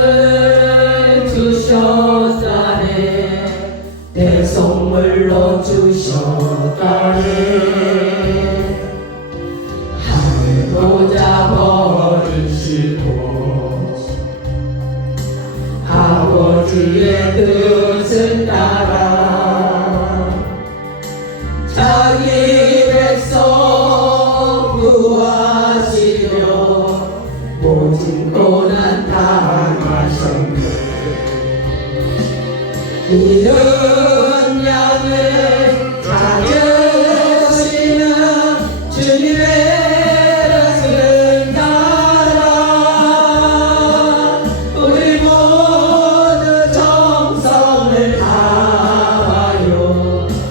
독생자를 주셨다네 대속물로 주셨다네 하늘보자 버리시고 아버지의 뜻을 따라 자기 백성 구하시려 모진 고난 당하셨네 이른 양을 찾으시는 주님의 뜻을 따라 우리 모두 정성을 다하여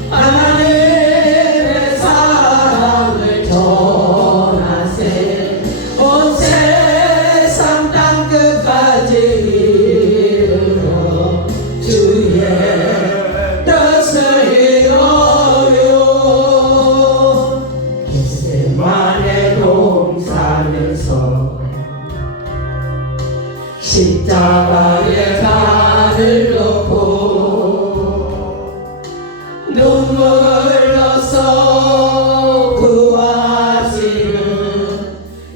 하나님의 사랑을 전하세 온 세상 땅끝까지 이르러 주의 뜻을 이루려 겟세마네 동산에서 십자가에 발을 놓고 눈물로써 구하시는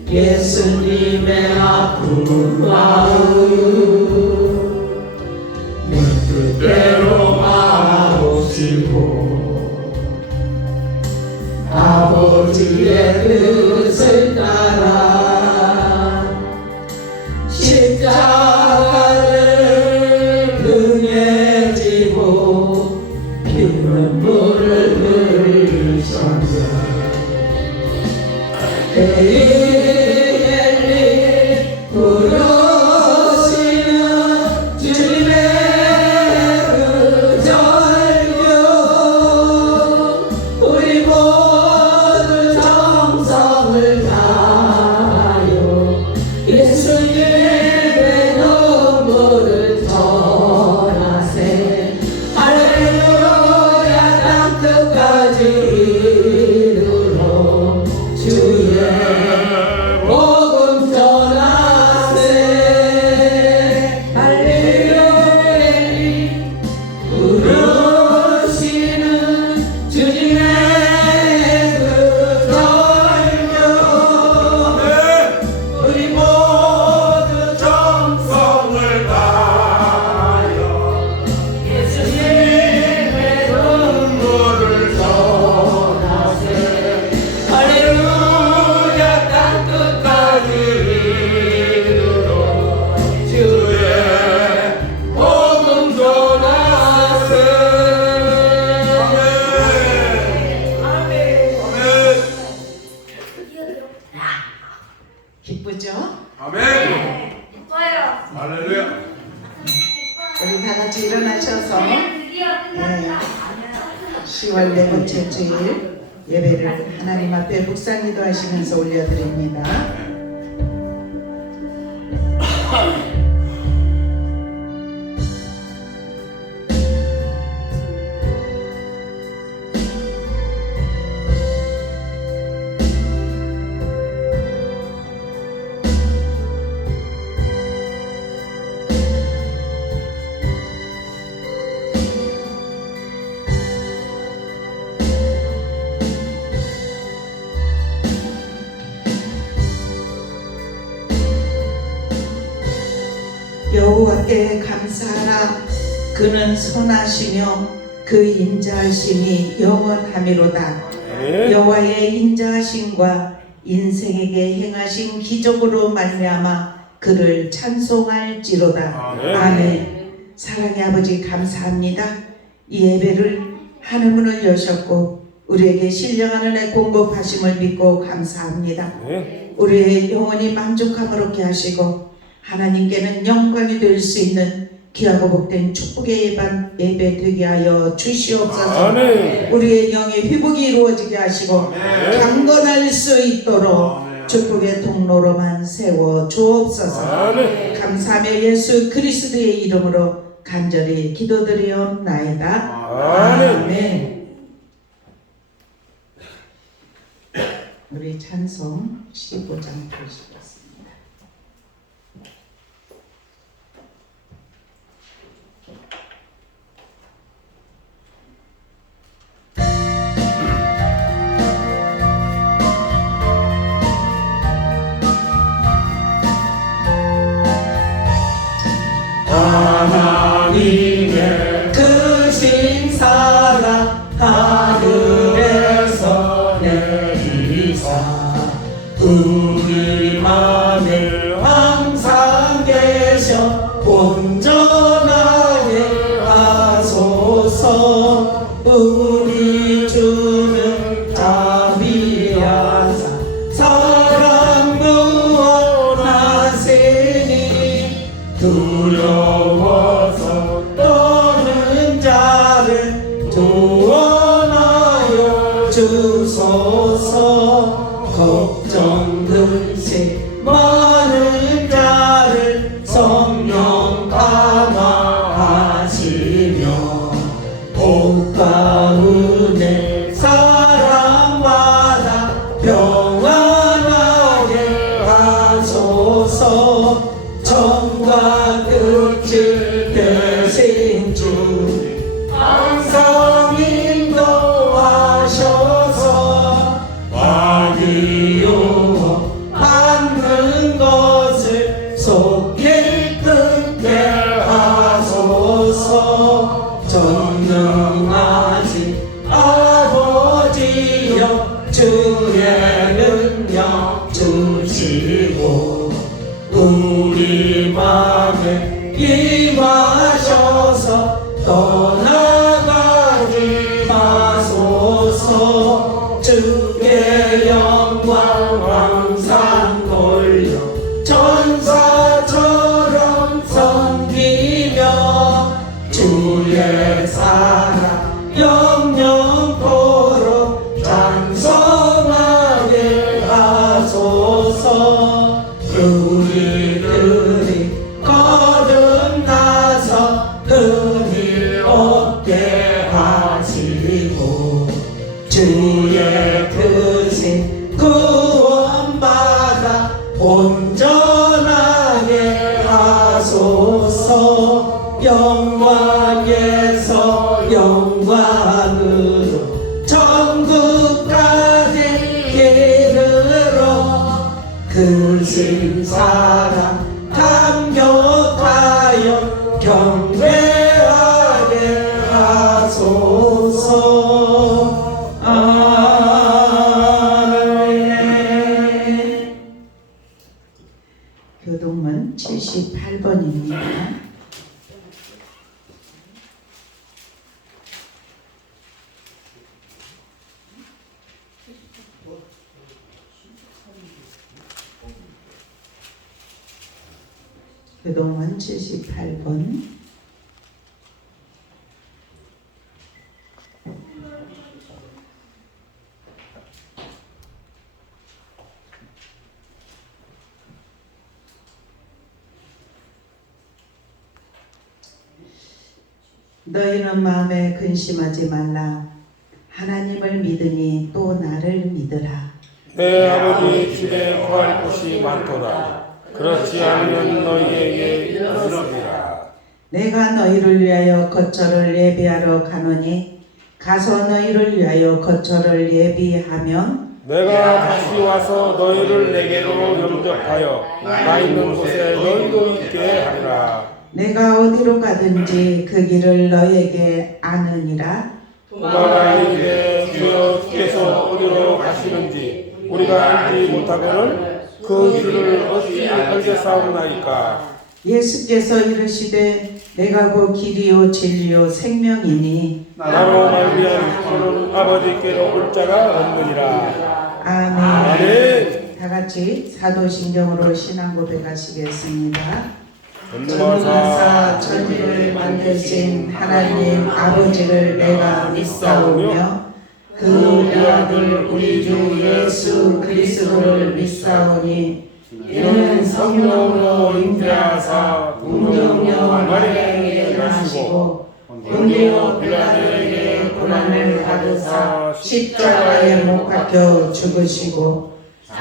예수님의 아픈 마음 내 뜻대로 마옵시고 아버지의 뜻을 따라 십자가를 등에 지고 피눈물을 흘리셨네 엘리 부르시는 주님의 그 절규 우리 모두 정성을 다하여 예수님의 눈물을 전하세 할렐루야 땅끝까지 이르러 주의 복음 전하세 할렐루야 부르시는 주님의 그 절규 우리 모두 정성을 다하여 예수님의 눈물을 전하세 할렐루야 땅끝까지 이르러 주의 복음 전하세 아멘 기쁘죠? 아멘. 예뻐요. 할렐루야. 우리 다 같이 일어나셔서 드디어 끝났다. 10월 네 번째 주일 예배를 하나님 앞에 묵상 기도하시면서 올려드립니다. 여호와께 감사하라. 그는 선하시며 그 인자하심이 영원하미로다. 여호와의 인자하심과 인생에게 행하신 기적으로 말미암아 그를 찬송할지로다. 아멘. 사랑의 아버지 감사합니다. 이 예배를 하늘문을 여셨고 우리에게 신령한 은혜 공급하심을 믿고 감사합니다. 우리의 영혼이 만족함을 얻게 하시고 하나님께는 영광이 될 수 있는 귀하고 복된 축복의 예배 되게 하여 주시옵소서. 아멘. 우리의 영의 회복이 이루어지게 하시고 아멘. 강건할 수 있도록 아멘. 축복의 통로로만 세워 주옵소서. 아멘. 감사하며 예수 그리스도의 이름으로 간절히 기도드리옵나이다. 아멘. 아멘. 우리 찬송 15장 보시겠습니다. 성령 강화하시며 복과 은혜 사랑받아 평안하게 하소서. 정과 끝을 되신 주 항상 인도하셔서 마귀요 받는 것을 속히 끊게 하소서. 전능하신 아버지여 주의 능력 주시고 우리 맘에 임하셔서 떠나가지 마소서. 주께 영광 항상 돌려 천사처럼 섬기며 주의 사랑 영영토록 찬송하게 하소서. 우리들이 거듭나서 큰일 없게 하시고 주의 크신 구원받아 온전하게 하소서. 영광에서 영광으로 천국까지 이르러 크신 사랑 감격하여 경배하게 하소서. 아멘. 교동문 78번입니다. 교동문 78번. 너희는 마음에 근심하지 말라. 하나님을 믿으니 또 나를 믿으라. 내 아버지 집에 거할 곳이 많도다. 그렇지 않으면 너희에게 이르렀으리라. 내가 너희를 위하여 거처를 예비하러 가노니 가서 너희를 위하여 거처를 예비하면 내가 다시 와서 너희를 내게로 영접하여 나 있는 곳에 너희도 있게 하리라. 내가 어디로 가든지 그 길을 너희에게 아느니라. 도마가 이르되 주여 주께서 어디로 가시는지 우리가 알지 못하거늘 그 길을 어찌 알겠사옵나이까. 예수께서 이르시되 내가 그 길이요 진리요 생명이니 나로 말미암아 저는 아버지께로 올 자가 없느니라. 아멘. 아멘. 다 같이 사도신경으로 신앙 고백하시겠습니다. 전능하사 천지를 만드신 하나님 아버지를 내가 믿사오며 그 아들 우리 주 예수 그리스도를 믿사오니 이는 성령으로 잉태하사 동정녀 마리아에게 나시고 본디오 빌라도에게 고난을 받으사 십자가에 못 박혀 죽으시고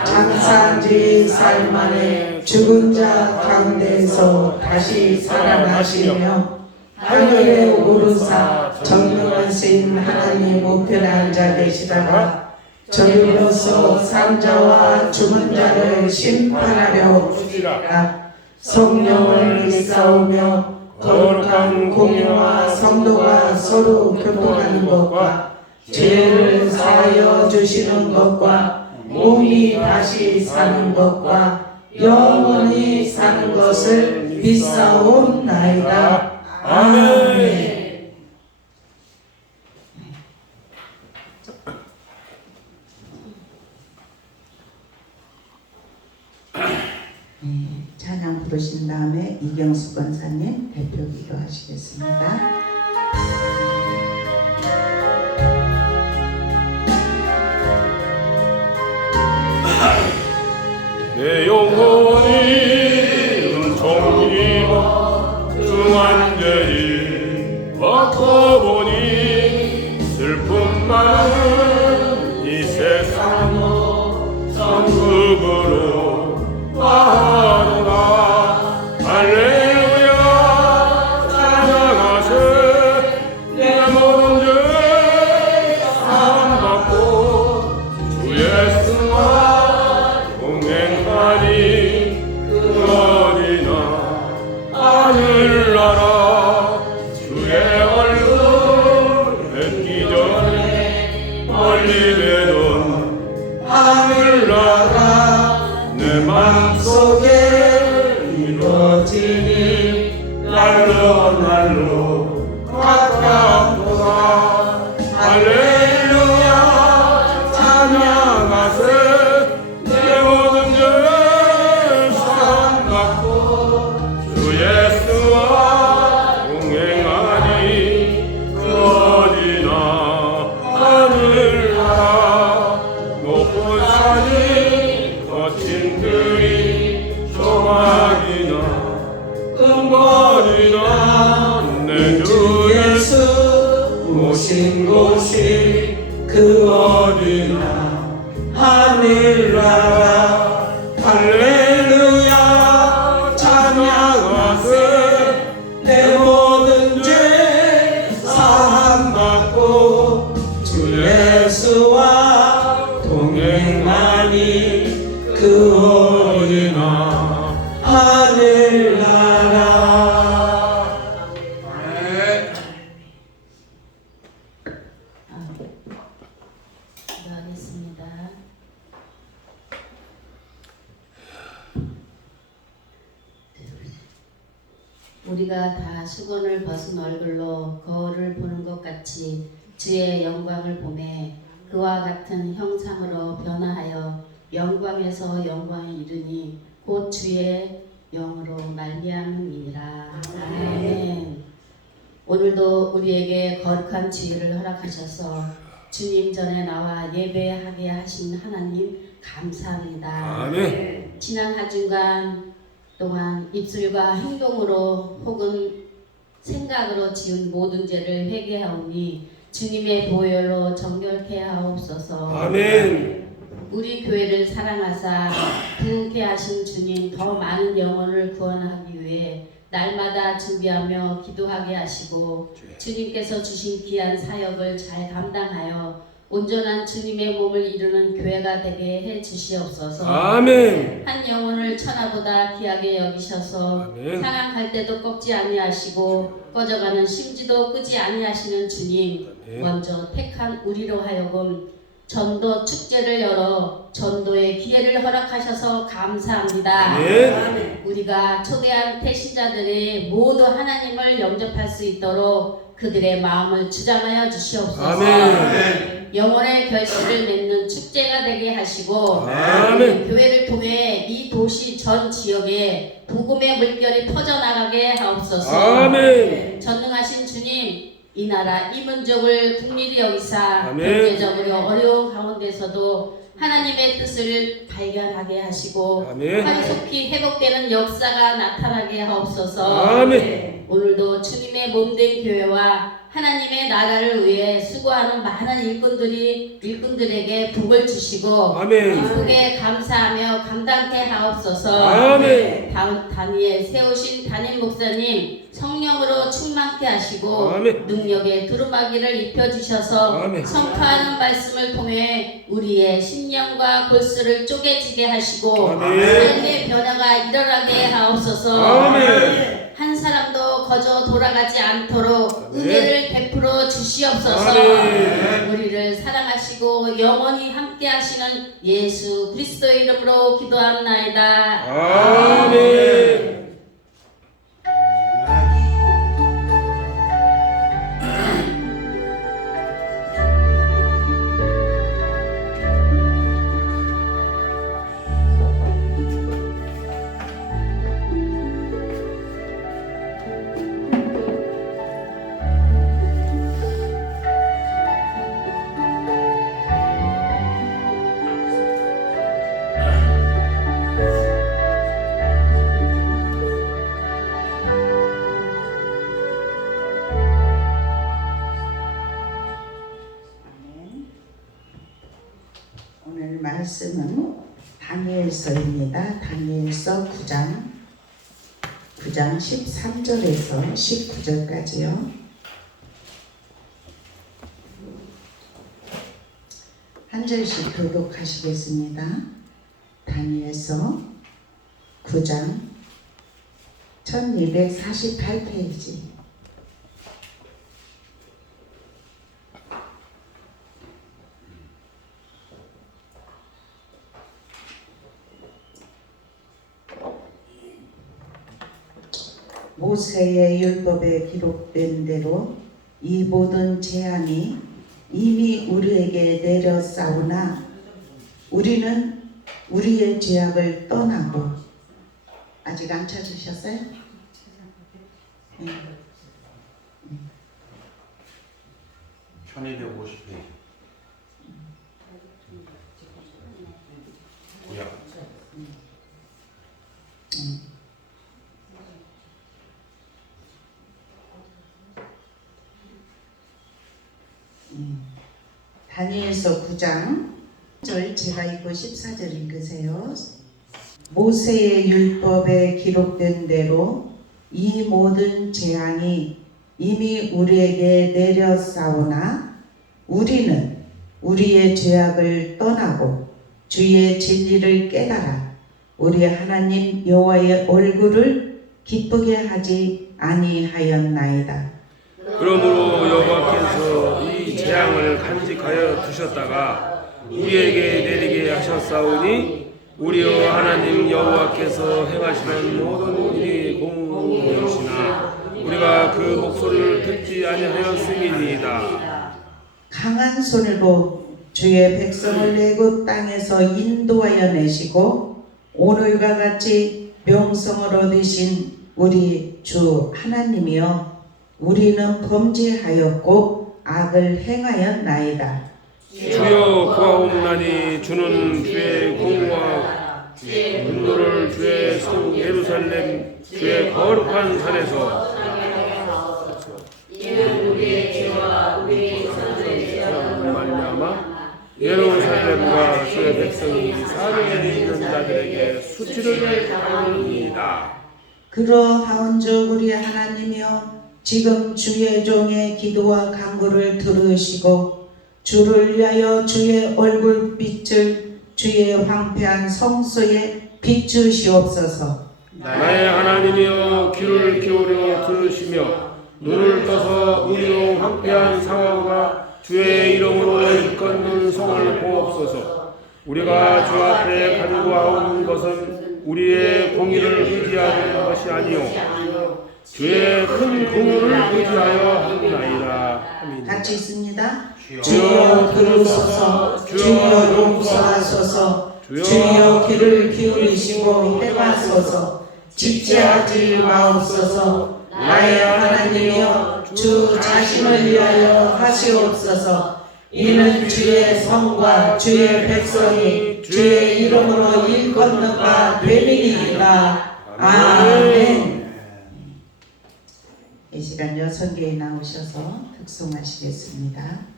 장사한 지 사흘 만에 죽은 자 가운데서 다시 살아나시며 하늘에 오르사 전능하신 하나님 우편에 앉아 계시다가 저리로서 산자와 죽은 자를 심판하려 오시리라. 성령을 믿사오며 거룩한 공예와 성도가 서로 교통하는 것과 죄를 사하여 주시는 것과 몸이 다시 사는 것과 영원히 사는 것을 믿사옵나이다. 아멘. 찬양 부르신 다음에 이경수 권사님 대표 기도하시겠습니다. 내 영혼이 은총이 속에 이루어지니 날로 날로 가깝도다. 할렐루야 찬양하세. 내 모든 죄를 사함받고 주 예수와 동행하니 그 어디나 하늘나라. 높은 산이 거친 들이 조막이나 금거리나 내 주 예수 오신 곳이 그 어디나 하늘나라. 할렐루야 찬양하세. 내 모든 죄 사함받고 주 예수와 동행하니 그 어디나 하늘나라. 기도하겠습니다. 우리가 다 수건을 벗은 얼굴로 거울을 보는 것 같이 주의 영광을 보매 그와 같은 형상으로 변화하여 영광에서 영광에 이르니 곧 주의 영으로 말미암음이니라. 아멘. 오늘도 우리에게 거룩한 지혜를 허락하셔서 주님 전에 나와 예배하게 하신 하나님 감사합니다. 아멘. 지난 한 주간 동안 입술과 행동으로 혹은 생각으로 지은 모든 죄를 회개하오니 주님의 보혈로 정결케 하옵소서. 아멘. 우리 교회를 사랑하사 부흥케 하신 주님 더 많은 영혼을 구원하기 위해 날마다 준비하며 기도하게 하시고 주님께서 주신 귀한 사역을 잘 감당하여 온전한 주님의 몸을 이루는 교회가 되게 해 주시옵소서. 아멘. 한 영혼을 천하보다 귀하게 여기셔서 아멘. 사랑할 때도 꺾지 아니하시고 꺼져가는 심지도 끄지 아니하시는 주님, 아멘. 먼저 택한 우리로 하여금 전도 축제를 열어 전도의 기회를 허락하셔서 감사합니다. 아멘. 우리가 초대한 태신자들이 모두 하나님을 영접할 수 있도록 그들의 마음을 주장하여 주시옵소서. 아멘. 영혼의 결실을 맺는 축제가 되게 하시고 아멘. 교회를 통해 이 도시 전 지역에 복음의 물결이 퍼져나가게 하옵소서. 아멘. 전능하신 주님, 이 나라 이 민족을 국리를 여기사 아멘. 경제적으로 어려운 가운데서도 하나님의 뜻을 발견하게 하시고 아멘. 한속히 회복되는 역사가 나타나게 하옵소서. 아멘. 오늘도 주님의 몸된 교회와 하나님의 나라를 위해 수고하는 많은 일꾼들에게 복을 주시고 아멘. 기쁘게 감사하며 감당케 하옵소서. 아멘. 다니엘 세우신 담임 목사님 성령으로 충만케 하시고 아멘. 능력의 두루마기를 입혀주셔서 아멘. 선포하는 말씀을 통해 우리의 심령과 골수를 쪼개지게 하시고 아멘. 삶의 변화가 일어나게 하옵소서. 아멘. 한 사람도 거저 돌아가지 않도록 아멘. 은혜를 베풀어 주시옵소서. 아멘. 우리를 사랑하시고 영원히 함께 하시는 예수 그리스도의 이름으로 기도합나이다. 아멘. 오늘 말씀은 다니엘서입니다. 다니엘서 9장 13절에서 19절까지요. 한 절씩 교독하시겠습니다. 다니엘서 9장 1248페이지. 모세의 율법에 기록된 대로 이 모든 재앙이 이미 우리에게 내렸사오나 우리는 우리의 죄악을 떠나고 아직 안 찾으셨어요? 네. 1250페이지. 구약. 다니엘서 9장 1절 제가 읽고 14절 읽으세요. 모세의 율법에 기록된 대로 이 모든 재앙이 이미 우리에게 내렸사오나 우리는 우리의 죄악을 떠나고 주의 진리를 깨달아 우리 하나님 여호와의 얼굴을 기쁘게 하지 아니하였나이다. 그러므로 여호와께서 이 재앙을 간직하여 두셨다가 우리에게 내리게 하셨사오니 우리의 하나님 여호와께서 행하시는 모든 일이 공의이시나 우리가 그 목소리를 듣지 아니하였음이니이다. 강한 손으로 주의 백성을 애굽 땅에서 인도하여 내시고 오늘과 같이 명성을 얻으신 우리 주 하나님이여 우리는 범죄하였고 악을 행하였나이다. 주여 구하옵나니 주는 주의 공의와 분노를 주의 성 예루살렘 주의 거룩한 산에서 말미암아 예루살렘과 주의 백성이 사명에 있는 자들에게 수치를 당합니다. 그러하온즉 우리 하나님이여 지금 주의 종의 기도와 간구를 들으시고 주를 위하여 주의 얼굴빛을 주의 황폐한 성소에 비추시옵소서. 나의 하나님이여 귀를 기울여 들으시며 눈을 떠서 우리의 황폐한 상황과 주의 이름으로 일컫는 성을 보옵소서. 우리가 주 앞에 간구하오는 것은 우리의 공의를 의지하는 것이 아니요 주의 큰 공의를 의지하여 하나이다. 아멘. 같이 있습니다. 주여 들으소서. 주여 용서하소서. 주여 귀를 기울이시고 해하소서. 지체하지 마옵소서. 나의 하나님이여 주 자신을 위하여 하시옵소서. 이는 주의 성과 주의 백성이 주의 이름으로 일컫는 바 됨이니이다. 아멘. 이 시간 여성계에 나오셔서 특송하시겠습니다.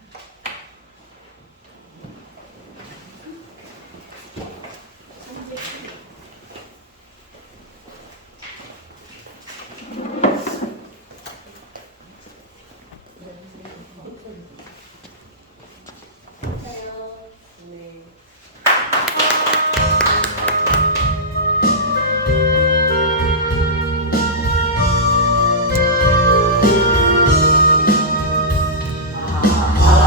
아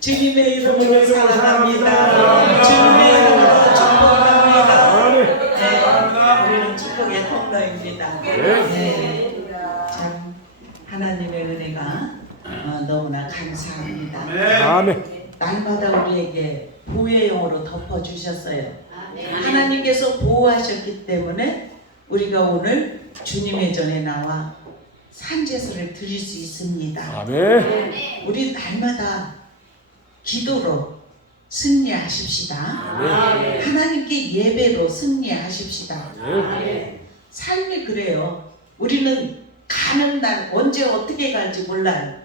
주님의 이름으로 사랑합니다. 주님의 이름으로 축복합니다. 아멘. 우리는 축복의 통로입니다. 네. 참 하나님의 은혜가 너무나 감사합니다. 아멘. 날마다 우리에게 보호의 영으로 덮어주셨어요. 하나님께서 보호하셨기 때문에 우리가 오늘 주님의 전에 나와 산제사를 드릴 수 있습니다. 아멘. 우리 날마다 기도로 승리하십시다. 하나님께 예배로 승리하십시다. 삶이 그래요. 우리는 가는 날 언제 어떻게 갈지 몰라요.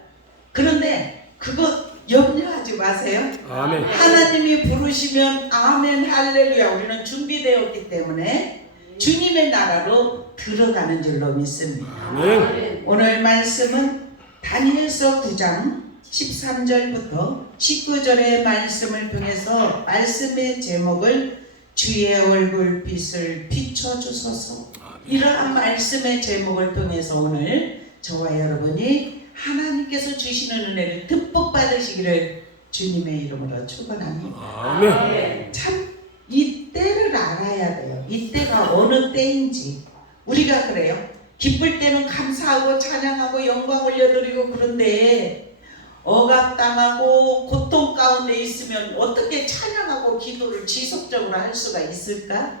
그런데 그거 염려하지 마세요. 아멘. 하나님이 부르시면 아멘 할렐루야. 우리는 준비되었기 때문에 주님의 나라로 들어가는 줄로 믿습니다. 아멘. 오늘 말씀은 다니엘서 9장 13절부터 19절의 말씀을 통해서 말씀의 제목을 주의 얼굴빛을 비춰주소서. 이러한 말씀의 제목을 통해서 오늘 저와 여러분이 하나님께서 주시는 은혜를 듬뿍 받으시기를 주님의 이름으로 축원합니다. 아멘. 참 이때를 알아야 돼요. 이때가 어느 때인지. 우리가 그래요. 기쁠 때는 감사하고 찬양하고 영광 올려드리고, 그런데 억압당하고 고통 가운데 있으면 어떻게 찬양하고 기도를 지속적으로 할 수가 있을까?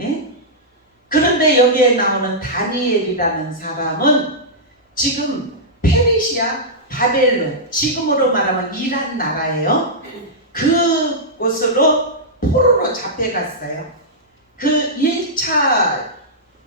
예? 그런데 여기에 나오는 다니엘이라는 사람은 지금 페르시아, 바벨론, 지금으로 말하면 이란 나라예요. 그곳으로 포로로 잡혀갔어요. 그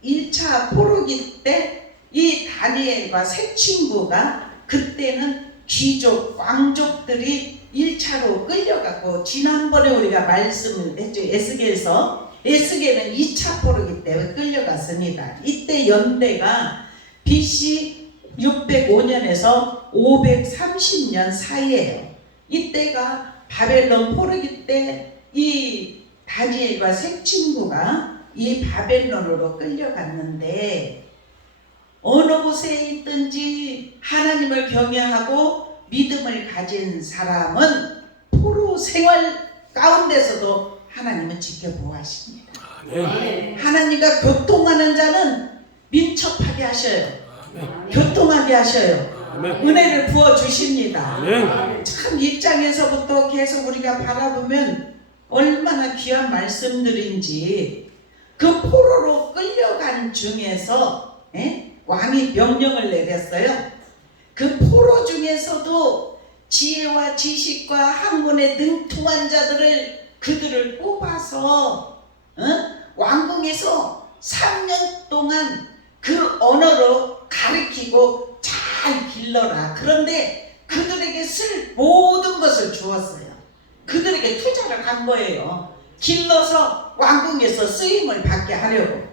1차 포로기 때 이 다니엘과 세 친구가, 그때는 귀족, 왕족들이 1차로 끌려갔고, 지난번에 우리가 말씀을 했죠. 에스겔은 2차 포로기 때 끌려갔습니다. 이때 연대가 BC 605년에서 530년 사이예요. 이때가 바벨론 포로기 때 이 다니엘과 세 친구가 이 바벨론으로 끌려갔는데, 어느 곳에 있든지 하나님을 경외하고 믿음을 가진 사람은 포로 생활 가운데서도 하나님은 지켜보아십니다. 하나님과 교통하는 자는 민첩하게 하셔요. 교통하게 하셔요. 은혜를 부어주십니다. 참 입장에서부터 계속 우리가 바라보면 얼마나 귀한 말씀들인지. 그 포로로 끌려간 중에서 왕이 명령을 내렸어요. 그 포로 중에서도 지혜와 지식과 학문에 능통한 자들을, 그들을 뽑아서 왕궁에서 3년 동안 그 언어로 가르치고 잘 길러라. 그런데 그들에게 쓸 모든 것을 주었어요. 그들에게 투자를 한 거예요. 길러서 왕궁에서 쓰임을 받게 하려고.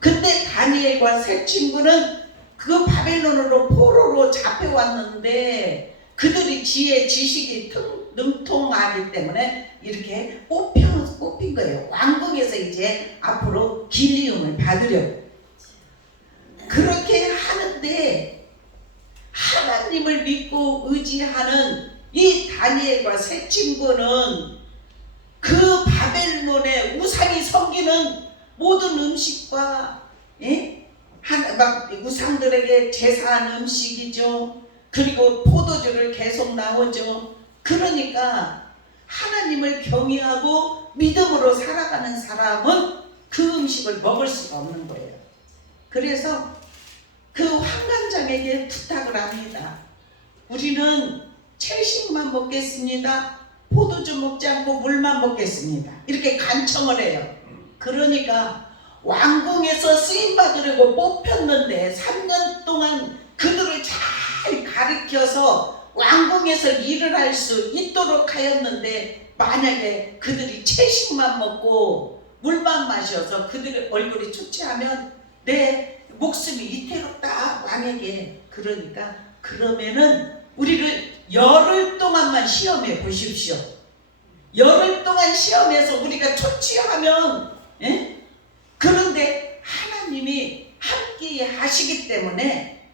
근데 다니엘과 세 친구는 그 바벨론으로 포로로 잡혀왔는데, 그들이 지혜, 지식이 능통하기 때문에 이렇게 뽑힌 거예요. 왕궁에서 이제 앞으로 길리움을 받으려고. 그렇게 하는데 하나님을 믿고 의지하는 이 다니엘과 세 친구는 그 바벨론의 우상이 섬기는 모든 음식과 막 우상들에게 제사한 음식이죠. 그리고 포도주를 계속 나오죠. 그러니까 하나님을 경외하고 믿음으로 살아가는 사람은 그 음식을 먹을 수가 없는 거예요. 그래서 그 환관장에게 부탁을 합니다. 우리는 채식만 먹겠습니다. 포도주 먹지 않고 물만 먹겠습니다. 이렇게 간청을 해요. 그러니까 왕궁에서 쓰임받으려고 뽑혔는데 3년 동안 그들을 잘 가르쳐서 왕궁에서 일을 할 수 있도록 하였는데, 만약에 그들이 채식만 먹고 물만 마셔서 그들의 얼굴이 초췌하면 내 목숨이 이태롭다, 왕에게. 그러니까 그러면은 우리를 열흘 동안만 시험해 보십시오. 열흘 동안 시험해서 우리가 초취하면, 그런데 하나님이 함께 하시기 때문에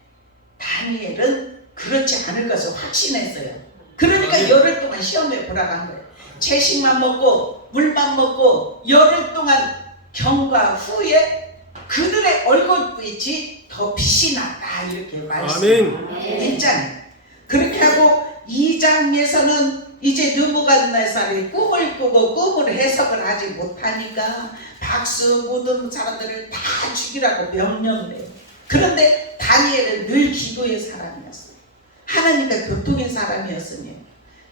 다니엘은 그렇지 않을 것을 확신했어요. 그러니까 열흘 동안 시험에 보라간 거예요. 채식만 먹고 물만 먹고 열흘 동안 경과 후에 그들의 얼굴빛이 더 빛이 났다 이렇게 말씀했잖아요. 그렇게 하고 2장에서는 이제 느부갓네살이 꿈을 꾸고 꿈을 해석을 하지 못하니까 박수 모든 사람들을 다 죽이라고 명령을 해요. 그런데 다니엘은 늘 기도의 사람이었어요. 하나님과 교통의 사람이었으니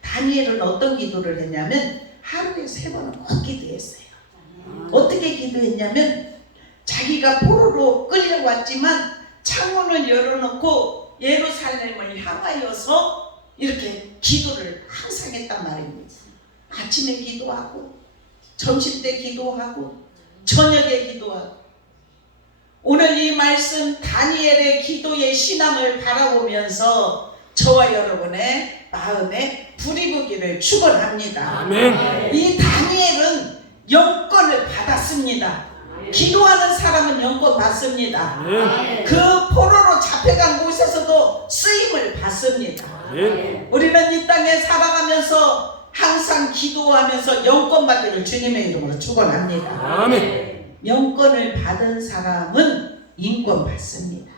다니엘은 어떤 기도를 했냐면 하루에 3번은 꼭 기도했어요. 어떻게 기도했냐면 자기가 포로로 끌려왔지만 창문을 열어놓고 예루살렘을 향하여서 이렇게 기도를 항상 했단 말입니다. 아침에 기도하고 점심때 기도하고 저녁에 기도하고 오늘 이 말씀 다니엘의 기도의 신앙을 바라보면서 저와 여러분의 마음에 불이 붙기를 축원합니다. 아멘. 이 다니엘은 영권을 받았습니다. 기도하는 사람은 영권 받습니다. 아멘. 그 포로로 잡혀간 곳에서도 쓰임을 받습니다. 아멘. 우리는 이 땅에 살아가면서 항상 기도하면서 영권 받기를 주님의 이름으로 축원합니다. 아멘. 영권을 받은 사람은 인권 받습니다.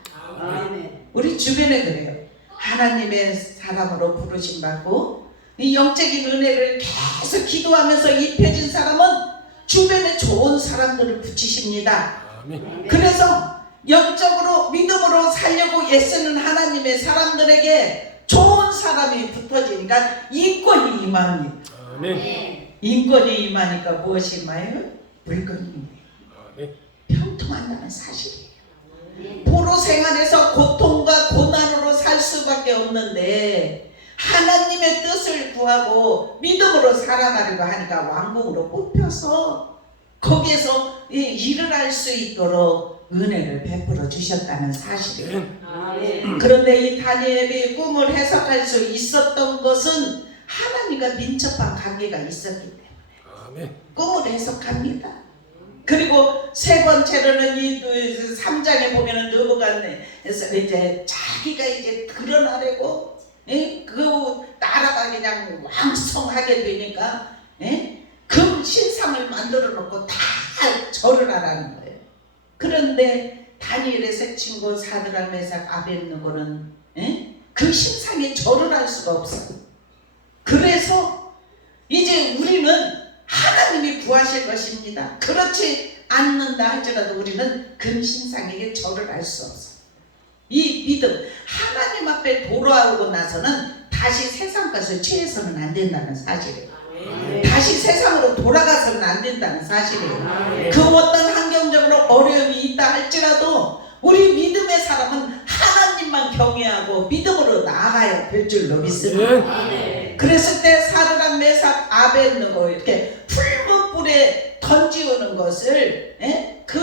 우리 주변에 그래요. 하나님의 사람으로 부르심 받고 이 영적인 은혜를 계속 기도하면서 입혀진 사람은 주변에 좋은 사람들을 붙이십니다. 아멘. 그래서 영적으로 믿음으로 살려고 애쓰는 하나님의 사람들에게 좋은 사람이 붙어지니까 인권이 임합니다. 아멘. 인권이 임하니까 무엇이 임해요? 물건이 임해요. 아멘. 평통한다는 사실이에요. 포로 생활에서 고통과 고난으로 살 수밖에 없는데 하나님의 뜻을 구하고 믿음으로 살아가려고 하니까 왕궁으로 뽑혀서 거기에서 일을 할 수 있도록 은혜를 베풀어 주셨다는 사실이에요. 그런데 이 다니엘이 꿈을 해석할 수 있었던 것은 하나님과 민첩한 관계가 있었기 때문에 아멘. 꿈을 해석합니다. 그리고 세 번째로는 이 3장에 보면은 느부갓네살 이제 자기가 이제 드러나려고 그 나라가 그냥 왕성하게 되니까 금 신상을 만들어 놓고 다 절을 하라는 거예요. 그런데 다니엘의 세 친구 사드락 메삭 아벳느고는 그 신상에 절을 할 수가 없어요. 그래서 이제 우리는 하나님이 구하실 것입니다. 그렇지 않는다 할지라도 우리는 금신상에게 절을 할 수 없어요. 이 믿음, 하나님 앞에 돌아오고 나서는 다시 세상 것을 취해서는 안 된다는 사실이에요. 다시 세상으로 돌아가서는 안 된다는 사실이에요. 그 어떤 환경적으로 어려움이 있다 할지라도 우리 믿음의 사람은 하나님만 경외하고 믿음으로 나아가야 될 줄로 믿습니다. 그랬을 때 사드락 메삭 아벳느고 이렇게 붉은 불에 던지우는 것을 그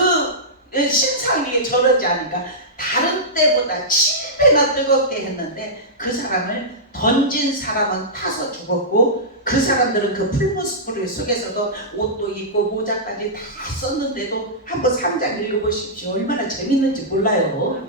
신상에게 저러지 않으니까 다른 때보다 7배나 뜨겁게 했는데 그 사람을 던진 사람은 타서 죽었고 그 사람들은 그 풀무스프리 속에서도 옷도 입고 모자까지 다 썼는데도 한번 3장 읽어보십시오. 얼마나 재밌는지 몰라요.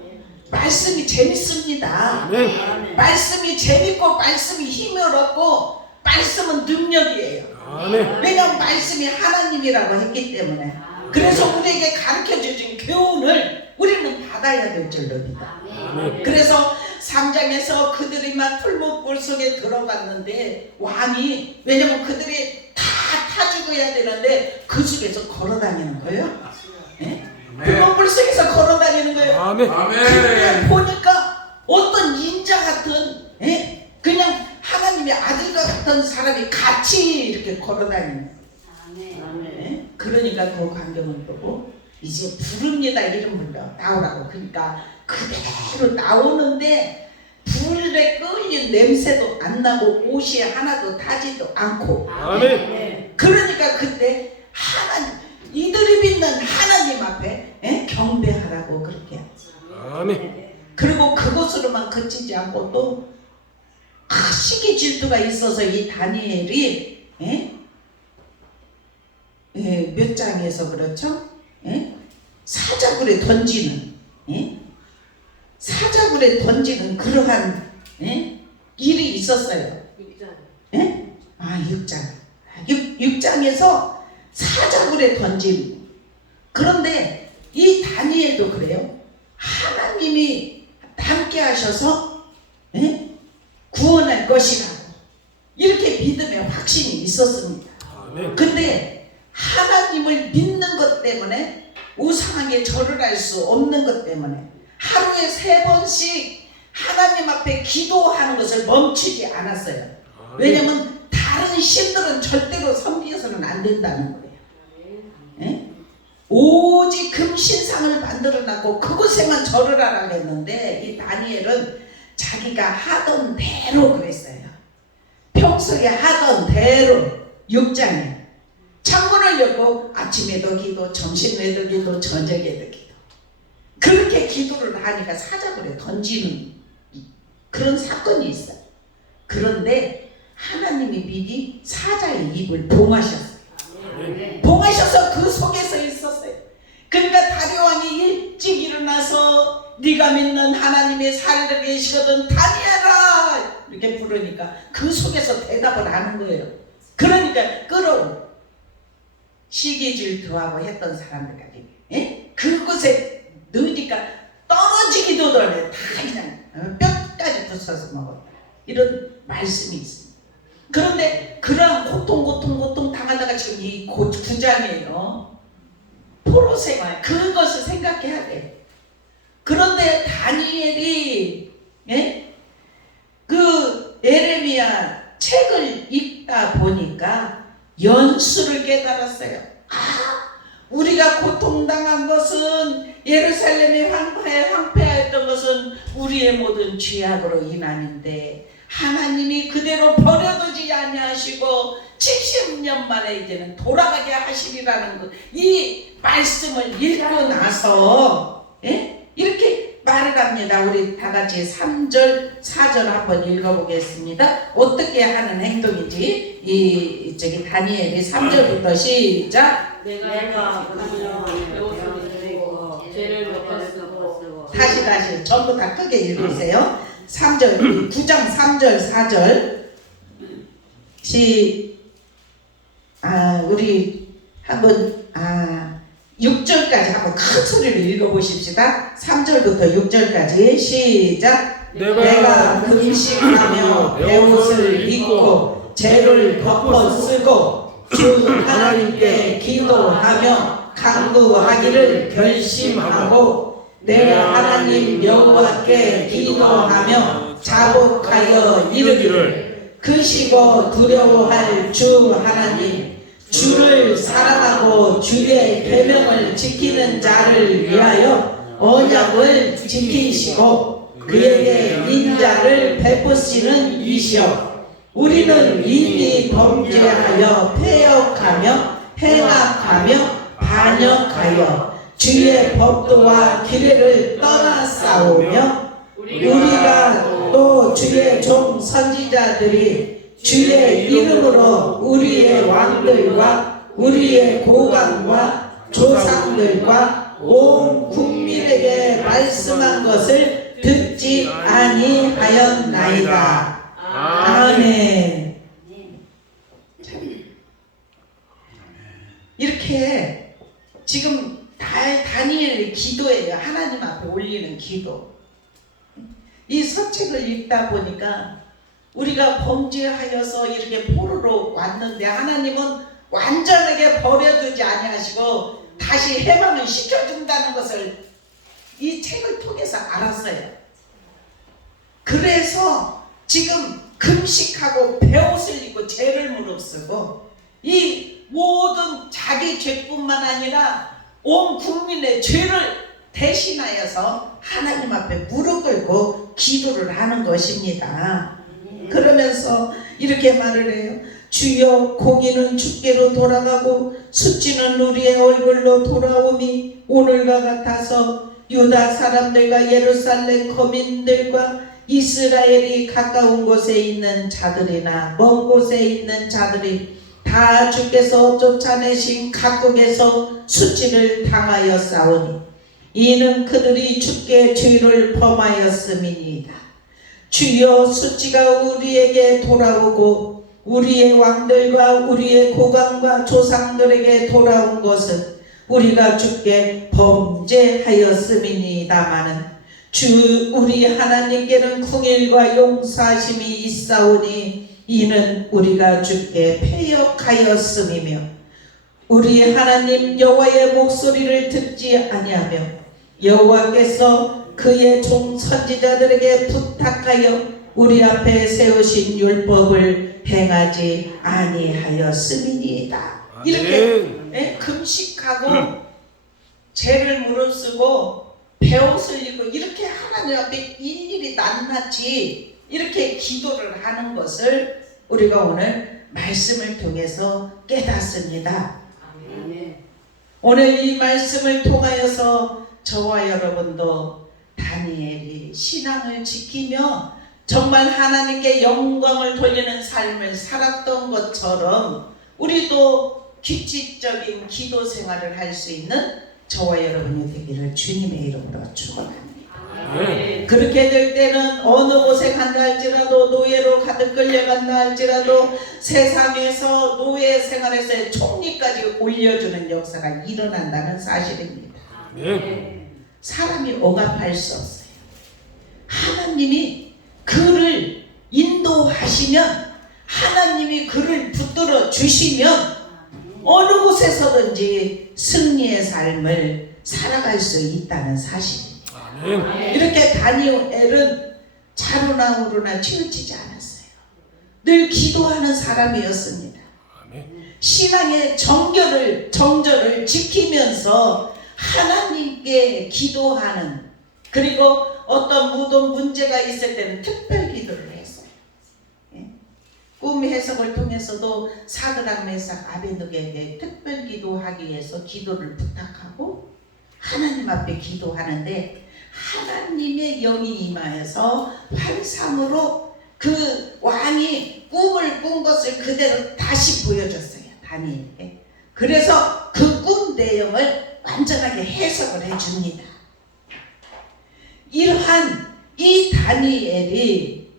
말씀이 재밌습니다. 아멘. 말씀이 재밌고 말씀이 힘을 얻고 말씀은 능력이에요. 아멘. 왜냐하면 말씀이 하나님이라고 했기 때문에. 그래서 우리에게 가르쳐 주신 교훈을 우리는 받아야 될 줄로 믿다. 아멘. 그래서 3장에서 그들이 막 풀무불 속에 들어갔는데 왕이 왜냐면 그들이 다 죽어야 되는데 그 속에서 걸어다니는 거예요. 풀무불 속에서 걸어다니는 거예요. 아멘. 그냥 보니까 어떤 인자 같은 그냥 하나님의 아들과 같은 사람이 같이 이렇게 걸어다니는 거예요. 그러니까 그 광경을 보고 이제 부릅니다. 이름 불러 나오라고. 그러니까 그대로 나오는데 불에 끌린 냄새도 안 나고 옷이 하나도 타지도 않고. 아멘. 그러니까 그때 이들이 믿는 하나님 앞에 경배하라고 그렇게 하지. 아멘. 그리고 그것으로만 그치지 않고 또 시기 질투가 있어서 이 다니엘이 몇 장에서 그렇죠? 사자굴에 던지는 사자굴에 던지는 그러한 일이 있었어요. 예? 아 6장 6장에서 사자굴에 던짐. 그런데 이 다니엘도 그래요. 하나님이 함께 하셔서 예? 구원할 것이라고 이렇게 믿음에 확신이 있었습니다. 아멘. 근데 하나님을 믿는 것 때문에 우상하게 절을 할 수 없는 것 때문에 하루에 3번씩 하나님 앞에 기도하는 것을 멈추지 않았어요. 왜냐면 다른 신들은 절대로 섬기서는 안 된다는 거예요. 예? 오직 금신상을 만들어놨고 그곳에만 절을 하라고 했는데 이 다니엘은 자기가 하던 대로 그랬어요. 평소에 하던 대로 6장에 창문을 열고 아침에도 기도, 점심에도 기도, 저녁에도 기도. 그렇게 기도를 하니까 사자굴에 던지는 그런 사건이 있어요. 그런데 하나님이 미리 사자의 입을 봉하셨어요. 봉하셔서 그 속에서 있었어요. 그러니까 다리오 왕이 일찍 일어나서 네가 믿는 하나님의 살에 계시거든 다니엘아 이렇게 부르니까 그 속에서 대답을 하는 거예요. 그러니까 끌어온 시기 질투하고 했던 사람들까지 예? 그곳에 넣으니까 떨어지기도 전에 다 그냥 뼈까지 부숴서 먹었다. 이런 말씀이 있습니다. 그런데 그런 고통 당하다가 지금 이 9장이에요. 포로 생활 그것을 생각해야 돼. 그런데 다니엘이 예? 그 예레미야 책을 읽다 보니까 연수를 깨달았어요. 우리가 고통당한 것은 예루살렘이 황폐하였던 것은 우리의 모든 죄악으로 인함인데 하나님이 그대로 버려두지 아니하시고 70년 만에 이제는 돌아가게 하시리라는 것, 이 말씀을 읽고 나서 예? 이렇게 말을 합니다. 우리 다 같이 3절 4절 한번 읽어보겠습니다. 어떻게 하는 행동인지 이 저기 다니엘이 3절부터 시작. 내가 하며 배옷을 입고 죄를 덮었으고 다시 전부 다 크게 읽으세요. 3절 9장 3절 4절 우리 한번 6절까지 한번 큰 소리로 읽어보십시다. 3절부터 6절까지 시작. 내가 금식하며 배옷을 입고 죄를 덮어 쓰고 주 하나님께 기도하며 간구하기를 결심하고 내 하나님 여호와께 기도하며 자복하여 이르기를 크시고 두려워할 주 하나님 주를 사랑하고 주의 계명을 지키는 자를 위하여 언약을 지키시고 그에게 인자를 베푸시는 이시여 우리는 이미 범죄하여 패역하며 행악하며 반역하여 주의 법도와 규례를 떠나 싸우며 우리가 또 주의 종 선지자들이 주의 이름으로 우리의 왕들과 우리의 고관과 조상들과 온 국민에게 말씀한 것을 듣지 아니하였나이다. 아멘. 이렇게 지금 다니엘의 기도예요. 하나님 앞에 올리는 기도. 이 서책을 읽다 보니까 우리가 범죄하여서 이렇게 포로로 왔는데 하나님은 완전하게 버려두지 아니하시고 다시 해방을 시켜준다는 것을 이 책을 통해서 알았어요. 그래서 지금 금식하고 배옷을 입고 죄를 무릅쓰고 이 모든 자기 죄뿐만 아니라 온 국민의 죄를 대신하여서 하나님 앞에 무릎 꿇고 기도를 하는 것입니다. 그러면서 이렇게 말을 해요. 주여 공의는 주께로 돌아가고 수치는 우리의 얼굴로 돌아오니 오늘과 같아서 유다 사람들과 예루살렘 거민들과 이스라엘이 가까운 곳에 있는 자들이나 먼 곳에 있는 자들이 다 주께서 쫓아내신 각국에서 수치를 당하여 싸우니 이는 그들이 주께 죄를 범하였음이니이다. 주여 수치가 우리에게 돌아오고 우리의 왕들과 우리의 고관과 조상들에게 돌아온 것은 우리가 주께 범죄하였음이니다마는 주 우리 하나님께는 궁일과 용서하심이 있사오니 이는 우리가 주께 패역하였음이며 우리 하나님 여호와의 목소리를 듣지 아니하며 여호와께서 그의 종 선지자들에게 부탁하여 우리 앞에 세우신 율법을 행하지 아니하였음이니이다. 이렇게 금식하고 죄를 무릅쓰고 베옷을 입고 이렇게 하나님 앞에 일일이 낱낱이 이렇게 기도를 하는 것을 우리가 오늘 말씀을 통해서 깨닫습니다. 오늘 이 말씀을 통하여서 저와 여러분도 다니엘이 신앙을 지키며 정말 하나님께 영광을 돌리는 삶을 살았던 것처럼 우리도 규칙적인 기도 생활을 할 수 있는 저와 여러분이 되기를 주님의 이름으로 축원합니다. 그렇게 될 때는 어느 곳에 간다 할지라도 노예로 가득 끌려간다 할지라도 세상에서 노예 생활에서의 총리까지 올려주는 역사가 일어난다는 사실입니다. 사람이 억압할 수 없어요. 하나님이 그를 인도하시면 하나님이 그를 붙들어 주시면 어느 곳에서든지 승리의 삶을 살아갈 수 있다는 사실입니다. 이렇게 다니엘은 자루나 우루나 치우치지 않았어요. 늘 기도하는 사람이었습니다. 신앙의 정절을 지키면서 하나님께 기도하는, 그리고 어떤 무덤 문제가 있을 때는 특별 기도를 했어요. 꿈 해석을 통해서도 사드락 메삭 아베느고에게 특별 기도하기 위해서 기도를 부탁하고 하나님 앞에 기도하는데 하나님의 영이 임하여서 환상으로 그 왕이 꿈을 꾼 것을 그대로 다시 보여줬어요, 다니엘에게. 그래서 그 꿈 내용을 완전하게 해석을 해줍니다. 이러한 이 다니엘이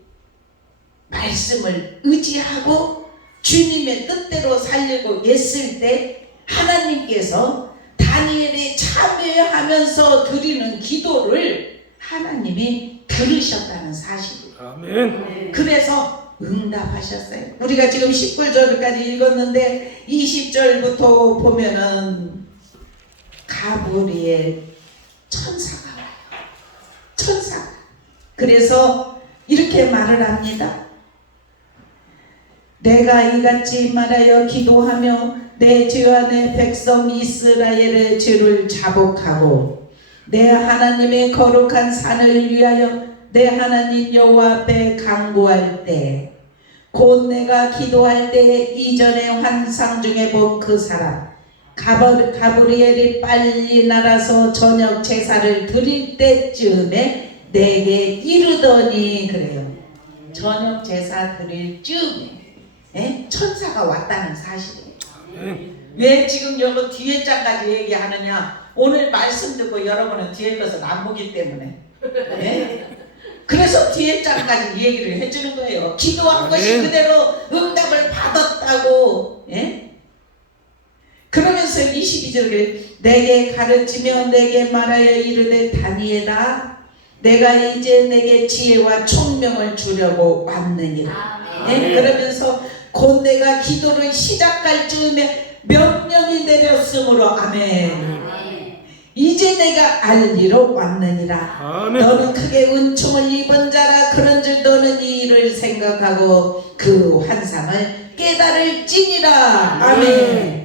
말씀을 의지하고 주님의 뜻대로 살려고 했을 때 하나님께서 다니엘이 참여하면서 드리는 기도를 하나님이 들으셨다는 사실이에요. 그래서 응답하셨어요. 우리가 지금 19절까지 읽었는데 20절부터 보면은 가브리엘 천사가 와요. 천사가. 그래서 이렇게 말을 합니다. 내가 이같이 말하여 기도하며 내 죄와 내 백성 이스라엘의 죄를 자복하고 내 하나님의 거룩한 산을 위하여 내 하나님 여호와 앞에 간구할 때 곧 내가 기도할 때 이전에 환상 중에 본 그 사람 가브리엘이 빨리 날아서 저녁 제사를 드릴 때쯤에 내게 이르더니, 그래요. 저녁 제사 드릴 쯤에 천사가 왔다는 사실이에요. 왜 지금 여기 뒤에 장까지 얘기하느냐? 오늘 말씀 듣고 여러분은 뒤에 것을 안 보기 때문에. 그래서 뒤에 장까지 얘기를 해주는 거예요. 기도한 것이 그대로 응답을 받았다고. 그러면서 22절에 내게 가르치며 내게 말하여 이르되 다니엘아 내가 이제 내게 지혜와 총명을 주려고 왔느니라. 그러면서 곧 내가 기도를 시작할 즈음에 명령이 내렸으므로 아멘. 이제 내가 알리러 왔느니라. 아멘. 너는 크게 은총을 입은 자라. 그런즉 너는 이 일을 생각하고 그 환상을 깨달을지니라. 아멘.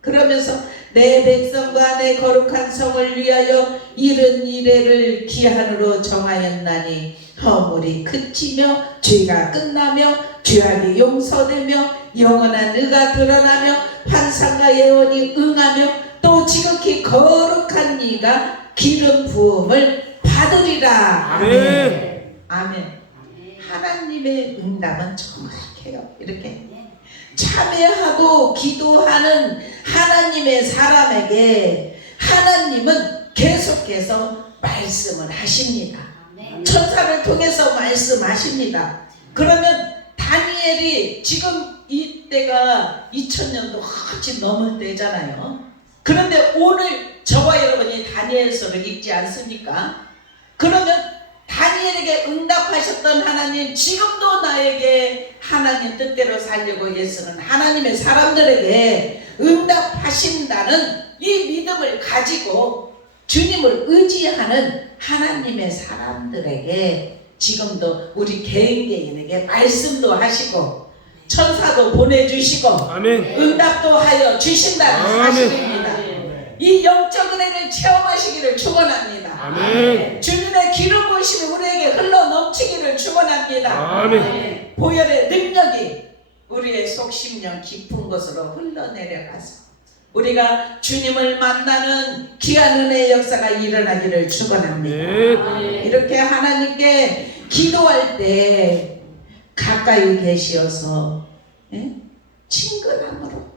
그러면서 내 백성과 내 거룩한 성을 위하여 이른 이래를 기한으로 정하였나니 허물이 그치며 죄가 끝나며 죄악이 용서되며 영원한 의가 드러나며 환상과 예언이 응하며 또 지극히 거룩한 이가 기름 부음을 받으리라. 아멘. 아멘. 하나님의 응답은 정확해요. 이렇게 참여하고 기도하는 하나님의 사람에게 하나님은 계속해서 말씀을 하십니다. 천사를 통해서 말씀하십니다. 그러면 다니엘이 지금 이때가 2000년도 훨씬 넘을 때잖아요. 그런데 오늘 저와 여러분이 다니엘서를 읽지 않습니까? 그러면 다니엘에게 응답하셨던 하나님, 지금도 나에게 하나님 뜻대로 살려고 애쓰는 하나님의 사람들에게 응답하신다는 이 믿음을 가지고 주님을 의지하는 하나님의 사람들에게 지금도 우리 개인에게 말씀도 하시고 천사도 보내주시고 아멘. 응답도 하여 주신다는 아멘. 사실입니다. 이 영적 은혜를 체험하시기를 축원합니다. 아멘. 주님의 기름 부으심이 우리에게 흘러 넘치기를 축원합니다. 아멘. 보혈의 능력이 우리의 속심령 깊은 곳으로 흘러내려가서 우리가 주님을 만나는 귀한 은혜의 역사가 일어나기를 축원합니다. 아멘. 이렇게 하나님께 기도할 때 가까이 계시어서 친근함으로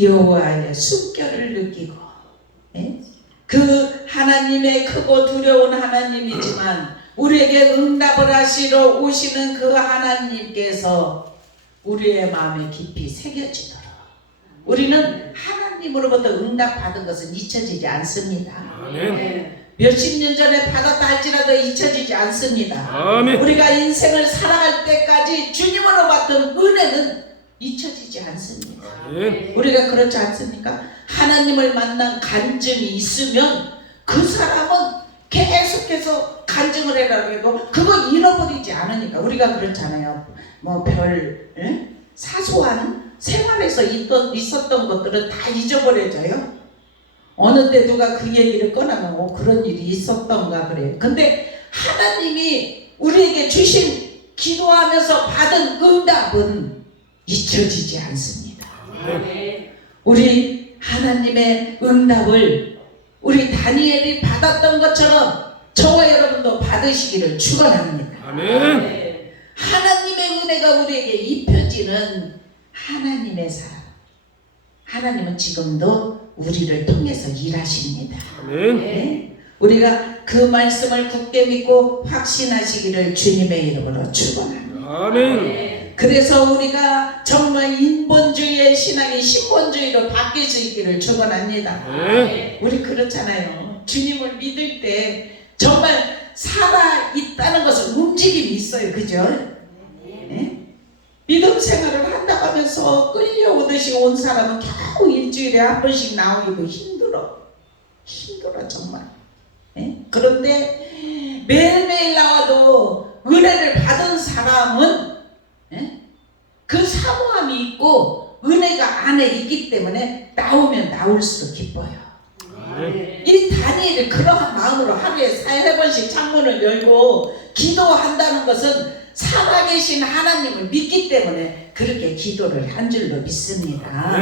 여호와의 숨결을 느끼고 그 하나님의 크고 두려운 하나님이지만 우리에게 응답을 하시러 오시는 그 하나님께서 우리의 마음에 깊이 새겨지도록 우리는 하나님으로부터 응답받은 것은 잊혀지지 않습니다. 아멘. 몇십 년 전에 받았다 할지라도 잊혀지지 않습니다. 아멘. 우리가 인생을 살아갈 때까지 주님으로 받은 은혜는 잊혀지지 않습니다. 아멘. 우리가 그렇지 않습니까? 하나님을 만난 간증이 있으면 그 사람은 계속해서 간증을 해라고 해도 그거 잃어버리지 않으니까. 우리가 그렇잖아요. 뭐 별 사소한 생활에서 있었던 것들은 다 잊어버려져요. 어느 때 누가 그 얘기를 꺼내면 그런 일이 있었던가 그래요. 근데 하나님이 우리에게 주신 기도하면서 받은 응답은 잊혀지지 않습니다. 우리 하나님의 응답을 우리 다니엘이 받았던 것처럼 저와 여러분도 받으시기를 축원합니다. 아멘. 하나님의 은혜가 우리에게 입혀지는 하나님의 사람. 하나님은 지금도 우리를 통해서 일하십니다. 아멘. 우리가 그 말씀을 굳게 믿고 확신하시기를 주님의 이름으로 축원합니다. 아멘. 그래서 우리가 정말 인본주의의 신앙이 신본주의로 바뀔 수 있기를 축원합니다. 우리 그렇잖아요. 주님을 믿을 때 정말 살아 있다는 것은 움직임이 있어요. 그죠? 믿음 생활을 한다고 하면서 끌려오듯이 온 사람은 겨우 일주일에 한 번씩 나오기도 힘들어 정말. 그런데 매일매일 나와도 은혜를 받은 사람은 그 사모함이 있고 은혜가 안에 있기 때문에 나오면 나올수록 기뻐요. 이 다니엘이 그러한 마음으로 하루에 4번씩 창문을 열고 기도한다는 것은 살아계신 하나님을 믿기 때문에 그렇게 기도를 한 줄로 믿습니다.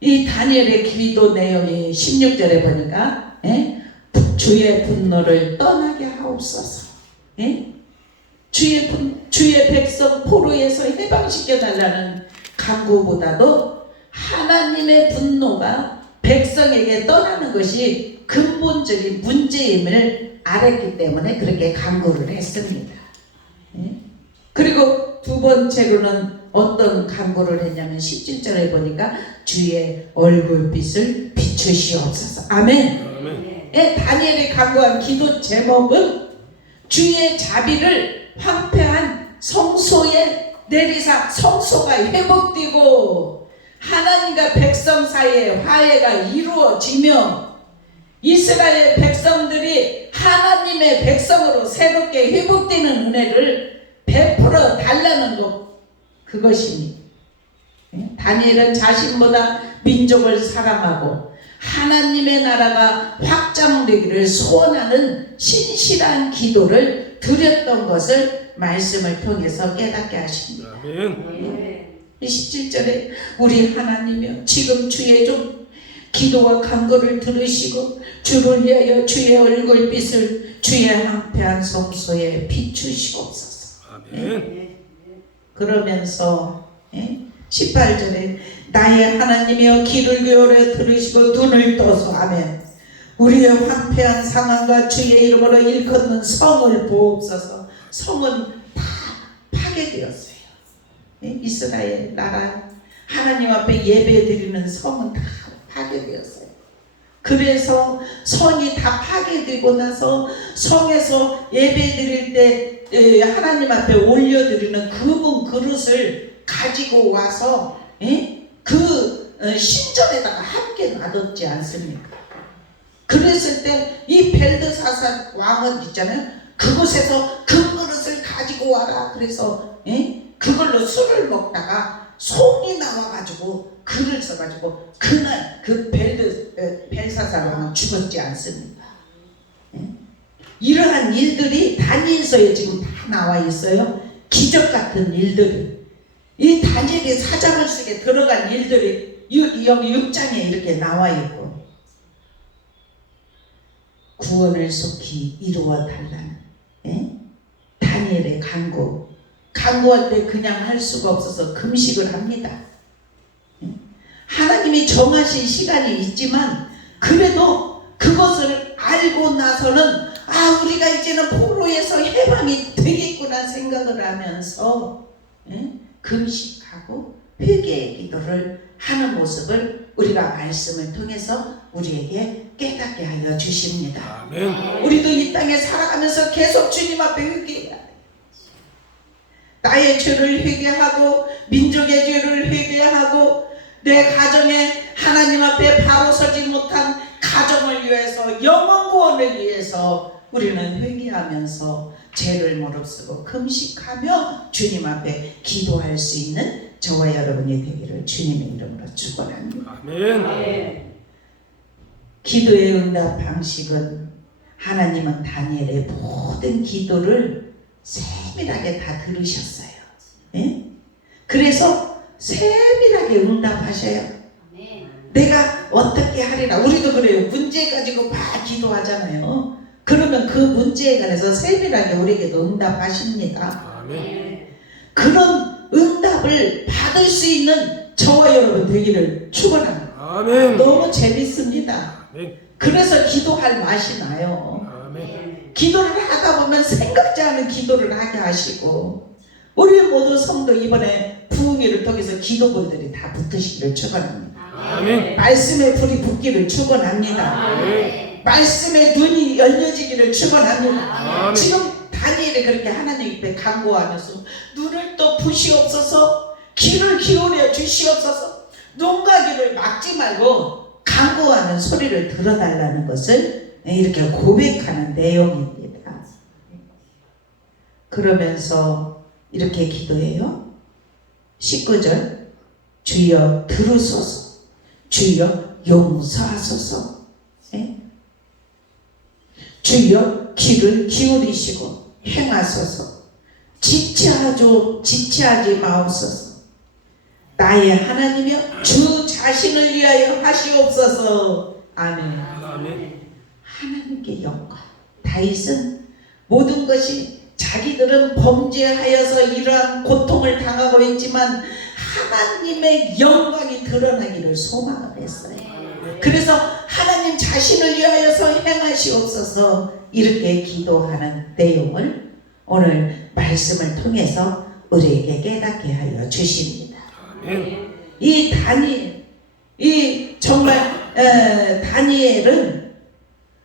이 다니엘의 기도 내용이 16절에 보니까 주의 분노를 떠나게 하옵소서. 주의 백성 포로에서 해방시켜 달라는 간구보다도 하나님의 분노가 백성에게 떠나는 것이 근본적인 문제임을 알았기 때문에 그렇게 간구를 했습니다. 그리고 두 번째로는 어떤 간구를 했냐면 17절에 보니까 주의 얼굴빛을 비추시옵소서. 아멘. 다니엘이 간구한 기도 제목은 주의 자비를 황폐한 성소에 내리사 성소가 회복되고 하나님과 백성 사이에 화해가 이루어지며 이스라엘 백성들이 하나님의 백성으로 새롭게 회복되는 은혜를 베풀어 달라는 것, 그것입니다. 다니엘은 자신보다 민족을 사랑하고 하나님의 나라가 확장되기를 소원하는 신실한 기도를 드렸던 것을 말씀을 통해서 깨닫게 하십니다. 아멘. 17절에 우리 하나님이여 지금 주의 좀 기도와 간구를 들으시고 주를 위하여 주의 얼굴빛을 주의 황폐한 성소에 비추시옵소서. 아멘. 그러면서 18절에 나의 하나님이여 귀를 기울여 들으시고 눈을 떠서 아멘 우리의 황폐한 상황과 주의 이름으로 일컫는 성을 보옵소서. 성은 다 파괴되었어요. 이스라엘 나라 하나님 앞에 예배드리는 성은 다 파괴되었어요. 그래서 성이 다 파괴되고 나서 성에서 예배드릴 때 하나님 앞에 올려드리는 금은 그릇을 가지고 와서 그 신전에다가 함께 놔뒀지 않습니까? 그랬을 때 이 벨드사살 왕은 있잖아요. 그곳에서 그 그릇을 가지고 와라. 그래서 그걸로 술을 먹다가 송이 나와가지고 글을 써가지고 그날 그 벨사살 왕은 죽었지 않습니까? 이러한 일들이 다니엘서에 지금 다 나와 있어요. 기적 같은 일들이. 이 다니엘의 사자굴 속에 들어간 일들이 여기 6장에 이렇게 나와 있고, 구원을 속히 이루어 달라는 다니엘의 간구할 때 그냥 할 수가 없어서 금식을 합니다. 하나님이 정하신 시간이 있지만 그래도 그것을 알고 나서는 우리가 이제는 포로에서 해방이 되겠구나 생각을 하면서 금식하고 회개의 기도를 하는 모습을 우리가 말씀을 통해서 우리에게 깨닫게 하여 주십니다. 아멘. 우리도 이 땅에 살아가면서 계속 주님 앞에 회개해야 돼요. 나의 죄를 회개하고 민족의 죄를 회개하고 내 가정에 하나님 앞에 바로 서지 못한 가정을 위해서 영혼 구원을 위해서 우리는 회개하면서 죄를 무릅쓰고 금식하며 주님 앞에 기도할 수 있는 저와 여러분이 되기를 주님의 이름으로 축원합니다. 아멘. 기도의 응답 방식은 하나님은 다니엘의 모든 기도를 세밀하게 다 들으셨어요. 그래서 세밀하게 응답하셔요. 내가 어떻게 하리라. 우리도 그래요. 문제 가지고 막 기도하잖아요. 그러면 그 문제에 관해서 세밀하게 우리에게도 응답하십니다. 아멘. 그런 응답을 받을 수 있는 저와 여러분 되기를 축원합니다. 아멘. 너무 재밌습니다. 아멘. 그래서 기도할 맛이 나요. 아멘. 기도를 하다 보면 생각지 않은 기도를 하게 하시고, 우리 모두 성도 이번에 부흥회를 통해서 기도분들이 다 붙으시기를 축원합니다. 아멘. 말씀의 불이 붙기를 축원합니다. 아멘. 말씀의 눈이 열려지기를 축원합니다. 아멘. 지금 다니엘이 그렇게 하나님 앞에 간구하면서 눈을 또 부시옵소서, 귀를 기울여 주시옵소서, 눈과 귀를 막지 말고 간구하는 소리를 들어달라는 것을 이렇게 고백하는 내용입니다. 그러면서 이렇게 기도해요. 19절, 주여 들으소서, 주여 용서하소서, 주여 귀를 기울이시고 행하소서, 지체하지 마옵소서. 나의 하나님이여 주 자신을 위하여 하시옵소서. 아멘. 아멘. 하나님께 영광. 다윗은 모든 것이 자기들은 범죄하여서 이러한 고통을 당하고 있지만 하나님의 영광이 드러나기를 소망을 했어요. 그래서 하나님 자신을 위하여서 행하시옵소서 이렇게 기도하는 내용을 오늘 말씀을 통해서 우리에게 깨닫게 하여 주십니다. 아멘. 이 다니엘,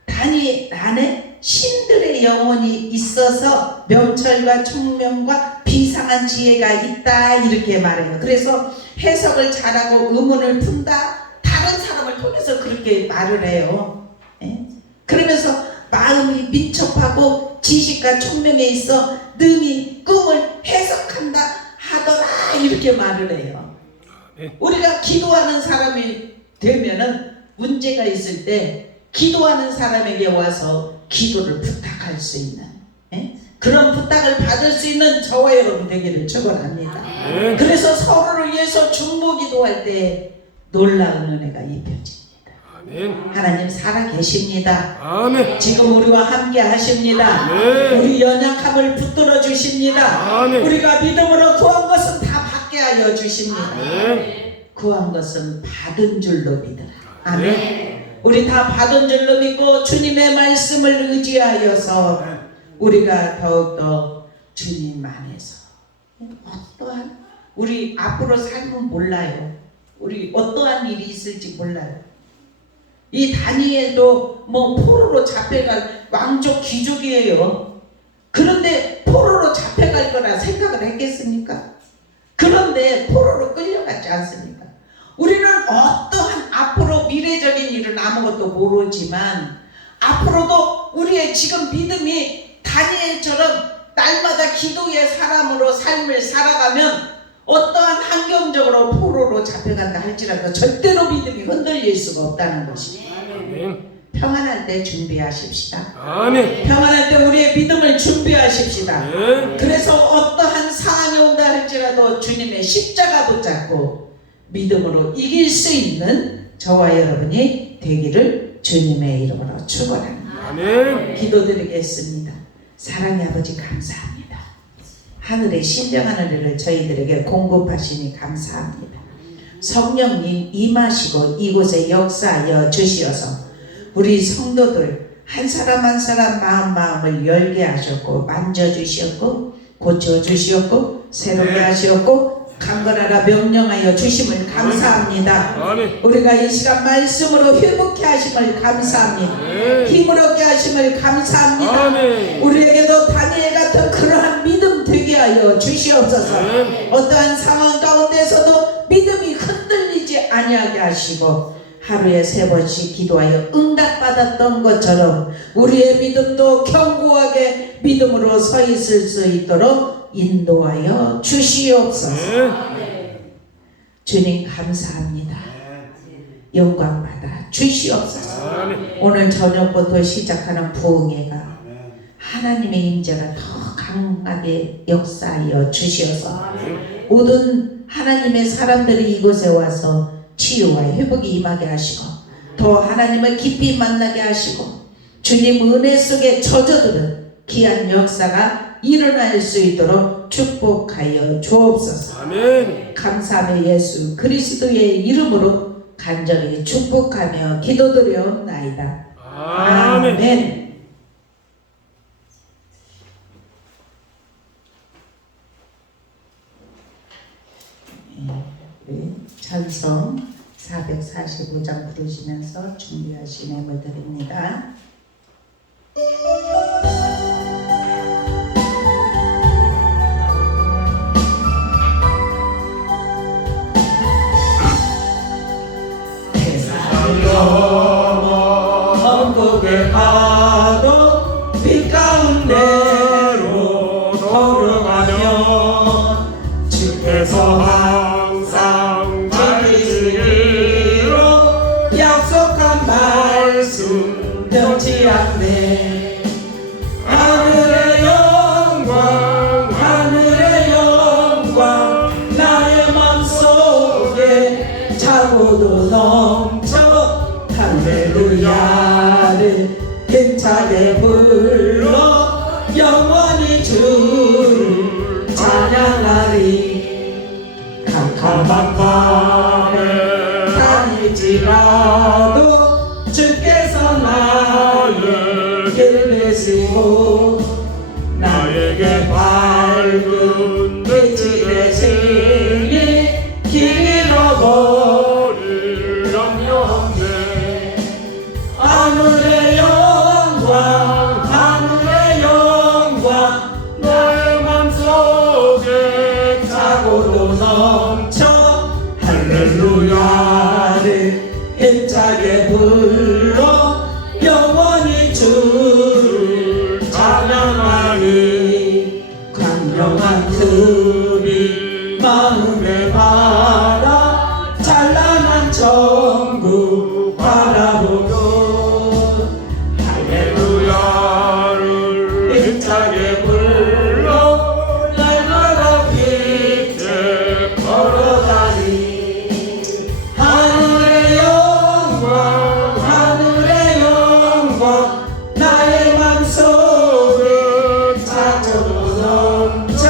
다니엘 안에 신들의 영혼이 있어서 명철과 총명과 비상한 지혜가 있다 이렇게 말해요. 그래서 해석을 잘하고 의문을 푼다, 다른 사람을 통해서 그렇게 말을 해요. 그러면서 마음이 민첩하고 지식과 총명에 있어 능히 꿈을 해석한다 하더라 이렇게 말을 해요. 우리가 기도하는 사람이 되면은 문제가 있을 때 기도하는 사람에게 와서 기도를 부탁할 수 있는 그런 부탁을 받을 수 있는 저와 여러분 되기를 축원합니다. 그래서 서로를 위해서 중보 기도할 때 놀라운 은혜가 입혀집니다. 아멘. 하나님 살아계십니다. 아멘. 지금 우리와 함께 하십니다. 아멘. 우리 연약함을 붙들어 주십니다. 아멘. 우리가 믿음으로 구한 것은 다 받게 하여 주십니다. 아멘. 구한 것은 받은 줄로 믿어라. 아멘. 우리 다 받은 줄로 믿고 주님의 말씀을 의지하여서 우리가 더욱더 주님 안에서 어떠한 우리 앞으로 삶은 몰라요. 우리 어떠한 일이 있을지 몰라요. 이 다니엘도 뭐 포로로 잡혀갈 왕족 귀족이에요. 그런데 포로로 잡혀갈 거라 생각을 했겠습니까? 그런데 포로로 끌려갔지 않습니까? 우리는 어떠한 앞으로 미래적인 일은 아무것도 모르지만 앞으로도 우리의 지금 믿음이 다니엘처럼 날마다 기도의 사람으로 삶을 살아가면 어떠한 환경적으로 포로로 잡혀간다 할지라도 절대로 믿음이 흔들릴 수가 없다는 것입니다. 평안할 때 준비하십시다. 아멘. 평안할 때 우리의 믿음을 준비하십시다. 아멘. 그래서 어떠한 상황이 온다 할지라도 주님의 십자가 붙잡고 믿음으로 이길 수 있는 저와 여러분이 되기를 주님의 이름으로 축원합니다. 아멘. 기도드리겠습니다. 사랑의 아버지 감사합니다. 하늘의 신령한 은혜를 저희들에게 공급하시니 감사합니다. 성령님 임하시고 이곳에 역사하여 주시어서 우리 성도들 한 사람 한 사람 마음을 열게 하셨고 만져주셨고 고쳐주셨고 새롭게 하셨고 강건하라 명령하여 주심을 감사합니다. 아멘. 우리가 이 시간 말씀으로 회복케 하심을 감사합니다. 힘을 얻게 하심을 감사합니다. 아멘. 우리에게도 다니엘 같은 그러한 믿음 되게 하여 주시옵소서. 어떠한 상황 가운데서도 믿음이 흔들리지 아니하게 하시고 하루에 3번씩 기도하여 응답받았던 것처럼 우리의 믿음도 견고하게 믿음으로 서 있을 수 있도록 인도하여 주시옵소서. 주님 감사합니다. 영광 받아 주시옵소서. 오늘 저녁부터 시작하는 부흥회가 하나님의 임재가 더 강하게 역사하여 주시어서 모든 하나님의 사람들이 이곳에 와서 치유와 회복이 임하게 하시고 더 하나님을 깊이 만나게 하시고 주님 은혜 속에 젖어드는 귀한 역사가 일어날 수 있도록 축복하여 주옵소서. 아멘. 감사함의 예수 그리스도의 이름으로 간절히 축복하며 기도드려옵나이다. 아멘. 아멘. 찬송 445장 부르시면서 준비하신 예물 드립니다. 천국의 파도 빛가운데로 걸어가며 주께서 항상 지키기로 약속한 말씀 변치 않네. 하늘의 영광 하늘의 영광 나의 맘속에 차고도 넘쳐 할렐루야를 힘차게 불러 영원히 주를 찬양하리. 캄캄한 밤에 다닐지라도 주께서 나를 길르시고 나에게 밝은 빛이 되시니 길 잃어버릴 염려 없네. 하늘의 영광 하늘의 영광 나의 맘속에 차고도 넘쳐 할렐루야를 힘차게 불러 영원히 주를 찬양하니. 광명한 틈이 마음에 바라 찬란한 천국 바라보고 할렐루야를 힘차게 불러 날마다 빛에 걸어다니. 하늘의 영광 하늘의 영광 나의 맘속에 차고도 넘쳐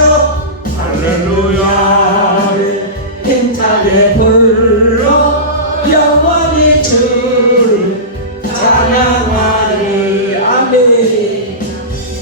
할렐루야를 힘차게 불러 영원히 주를 아멘.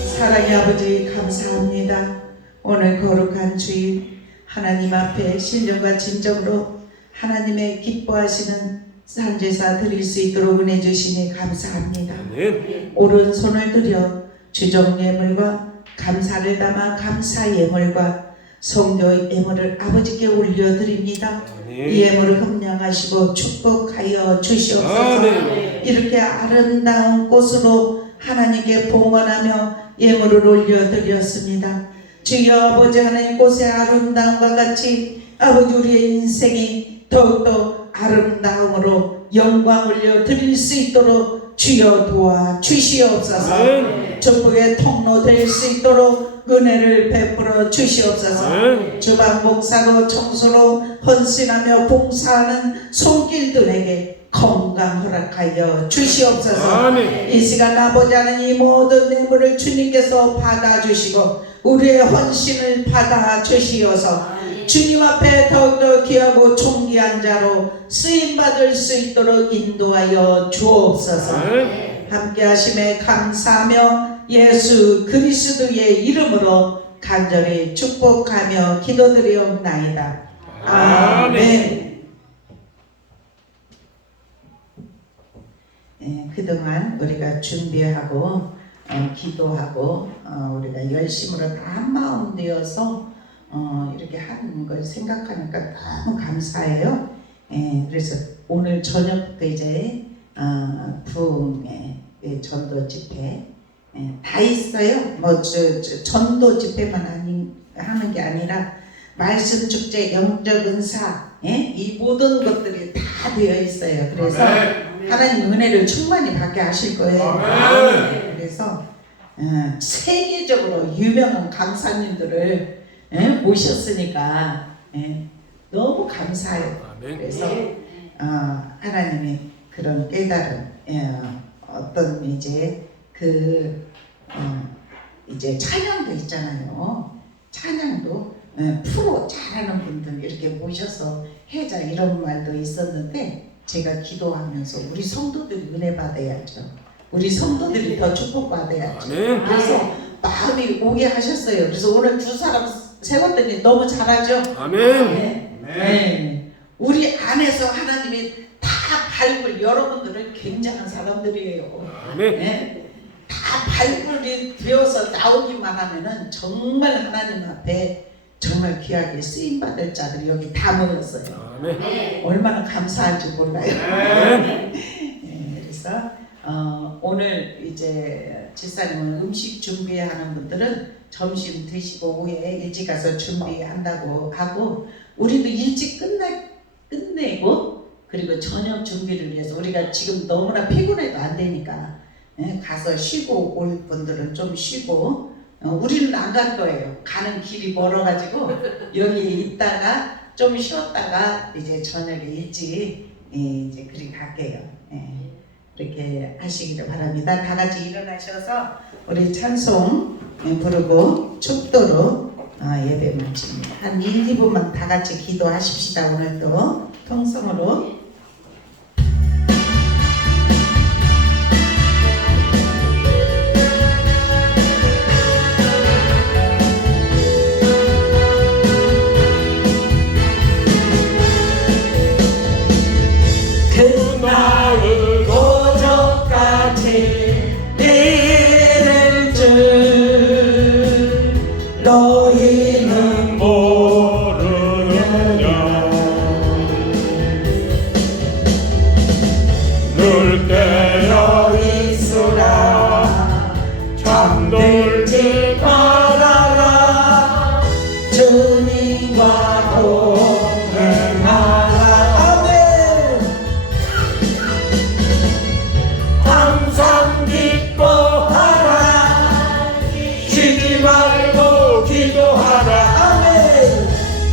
사랑의 아버지 감사합니다. 오늘 거룩한 주일 하나님 앞에 신령과 진정으로 하나님의 기뻐하시는 산제사 드릴 수 있도록 은혜 주시니 감사합니다. 아멘. 오른손을 들여 주정 예물과 감사를 담아 감사 예물과 성교 예물을 아버지께 올려드립니다. 이 예물을 흠량하시고 축복하여 주시옵소서. 아멘. 이렇게 아름다운 꽃으로 하나님께 봉헌하며 예물을 올려드렸습니다. 주여 아버지 하나님 꽃의 아름다움과 같이 아버지 우리의 인생이 더욱더 아름다움으로 영광 올려드릴 수 있도록 주여 도와 주시옵소서. 축복의 통로 될 수 있도록 은혜를 베풀어 주시옵소서. 주방 목사로 청소로 헌신하며 봉사하는 손길들에게 건강 허락하여 주시옵소서. 아멘. 이 시간 아버지 하나님 이 모든 뇌물을 주님께서 받아주시고 우리의 헌신을 받아주시어서 주님 앞에 더욱더 귀하고 존귀한 자로 쓰임받을 수 있도록 인도하여 주옵소서. 함께 하심에 감사하며 예수 그리스도의 이름으로 간절히 축복하며 기도드리옵나이다. 아멘. 그동안 우리가 준비하고 기도하고 우리가 열심으로 다 한마음 되어서 이렇게 하는 걸 생각하니까 너무 감사해요. 그래서 오늘 저녁부터 이제 부흥의 전도 집회 다 있어요. 뭐 전도 집회만 하는 게 아니라 말씀 축제, 영적 은사, 이 모든 것들이 다 되어 있어요. 그래서 하나님 은혜를 충만히 받게 하실 거예요. 그래서 세계적으로 유명한 강사님들을 모셨으니까 너무 감사해요. 그래서 하나님의 그런 깨달음, 어떤 이제 이제 찬양도 있잖아요. 찬양도 프로 잘하는 분들 이렇게 모셔서 해자 이런 말도 있었는데 제가 기도하면서 우리 성도들이 은혜 받아야죠. 우리 성도들이 더 축복받아야죠. 그래서 마음이 오게 하셨어요. 그래서 오늘 두 사람 세웠더니 너무 잘하죠. 아멘. 네. 우리 안에서 하나님이 다 발굴, 여러분들은 굉장한 사람들이에요. 아멘. 다 발굴이 되어서 나오기만 하면은 정말 하나님 앞에 정말 귀하게 쓰임받을 자들이 여기 다 모였어요. 아멘. 얼마나 감사할지 몰라요. 아멘. 그래서 오늘 이제 집사님은 음식 준비하는 분들은 점심 드시고 오후에 일찍 가서 준비한다고 하고 우리도 일찍 끝내고 그리고 저녁 준비를 위해서 우리가 지금 너무나 피곤해도 안 되니까 가서 쉬고 올 분들은 좀 쉬고 우리는 안 갈 거예요. 가는 길이 멀어가지고 여기 있다가 좀 쉬었다가 이제 저녁에 일찍 이제 그리 갈게요. 그렇게 하시기를 바랍니다. 다 같이 일어나셔서 우리 찬송 부르고 축도로 예배 마칩니다. 한 1, 2분만 다 같이 기도하십시다. 오늘도 통성으로. 그 마을 고적까지 이를 줄 너희는 모르느냐 늘 깨어 있으라 잠들지 말아라 주님과 동행하라. 항상 기뻐하라 쉬지 말고 기도하라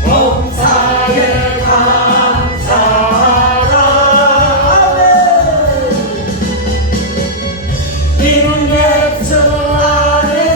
범사에 감사하라 이는 예수 안에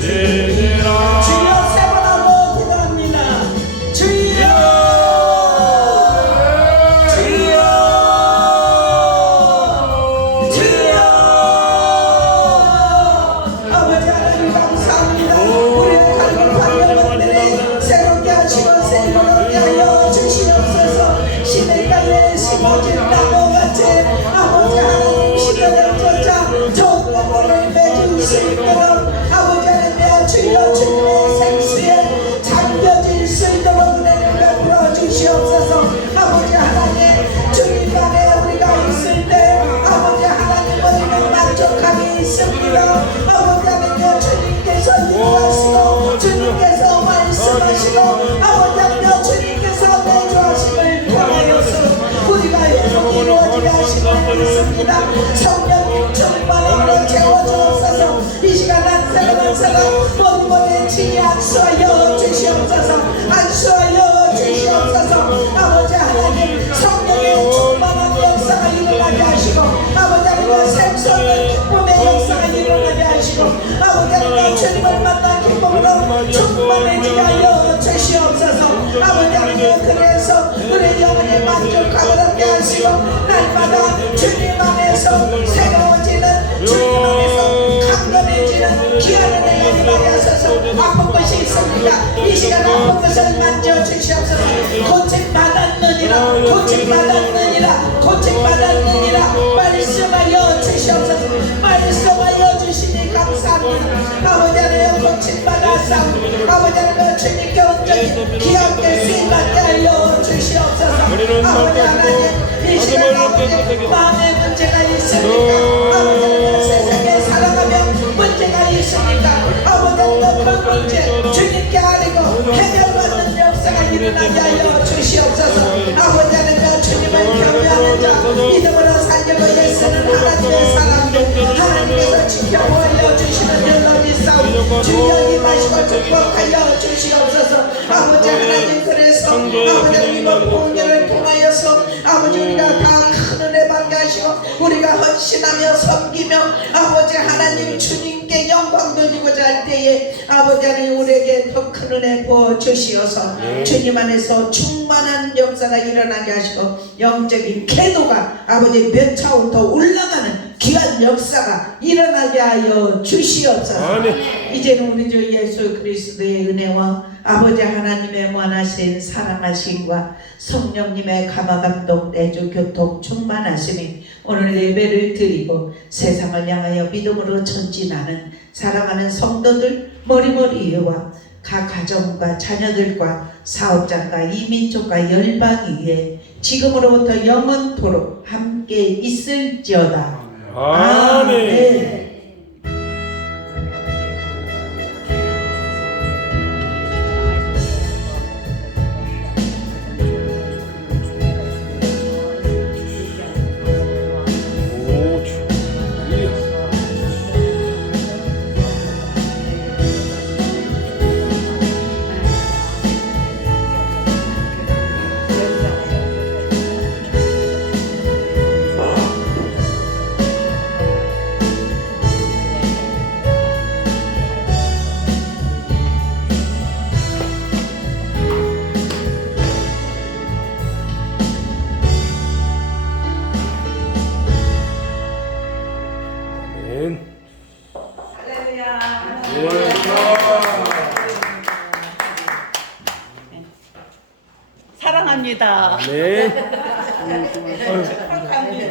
주시니라 주여 세 번 하고 기도합니다. 주여 주여 주여 아버지 하나님 감사합니다. 우리의 갈급한 영혼들이 새롭게 하시고 새롭게 하여 주시옵소서. 시냇가에 심어진 나무같이 아버지 하나님 시대를 쫓아 좋은 나무를 맺을 수 있도록 아버지 하나님 주여 주님의 생수에 잠겨질 수 있도록 은혜를 베풀어 주시옵소서. 아버지 하나님 주님 안에 우리가 있을 때 아버지 하나님 우리는 만족함이 있습니다. 아버지 하나님 주님께서 인도하시고 주님께서 말씀하시고 아버지 하나님 주님께서 내주하심을 통하여서 우리가 회복이 이루어지게 하심을 믿습니다. 성령님 충만으로 채워주옵소서. 이 시간 한 사람 머리머리에 치게 안수하여 주시옵소서. 안수하여 주시옵소서. 아버지 하나님 성령의 충만한 역사가 일어나게 하시고 아버지 하나님 생수의 기쁨의 역사가 일어나게 하시고 아버지 하나님 주님을 만난 기쁨으로 충만해지게 하여 주시옵소서. 아버지 하나님 그래서 우리 영혼이 만족함을 얻게 하시고 날마다 주님 안에서 새로워지는 주님 안에서 강건해지는 귀한 은혜가 임하게 하소서. 아픈 것이 있습니까? 이 시간 아픈 것을 만져주시옵소서. 고침받았느니라 고침받았느니라 고침받았느니라 말씀하여 주시옵소서. 말씀하여 주시니 감사합니다. 아버지 하나님 고침받았사 아버지 하나님 주님께 온전히 귀하게 수임받게 하여 주시옵소서. 아버지 하나님 이 시간 아버지 마음에 문제가 있습니까? 아버지 하나님 세상에 살아가며 문제가 있습니까? 아버지 하나님 그 문제 주님께 아뢰고 해결받는 역사가 일어나게 하여 주시옵소서. 아버지 하나님 주님을 경외하는 자 믿음으로 살려고 애쓰는 하나님의 사람들 하나님께서 지켜보여 주시는 줄로 믿사옵. 주여 임하시고 축복하여 주시옵소서. 아버지 하나님 그래서 아버지 하나님 이번 공연을 통하여서 아버지 우리가 다 큰 은혜 받게 하시고 우리가 헌신하며 섬기며 아버지 하나님 주님께 영광 돌리고자 할 때에 아버지 하나님 우리에게 더 큰 은혜 부어 주시어서 주님 안에서 충만한 역사가 일어나게 하시고 영적인 궤도가 아버지 몇 차원 더 올라가는 귀한 역사가 일어나게 하여 주시옵소서. 이제는 우리 주 예수 그리스도의 은혜와 아버지 하나님의 무한하신 사랑하심과 성령님의 감화감동 내주 교통 충만하심이 오늘 예배를 드리고 세상을 향하여 믿음으로 전진하는 사랑하는 성도들 머리머리와 각 가정과 자녀들과 사업장과 이민족과 열방 위에 지금으로부터 영원토록 함께 있을지어다. 아멘. 사랑합니다. 아멘. 사랑합니다.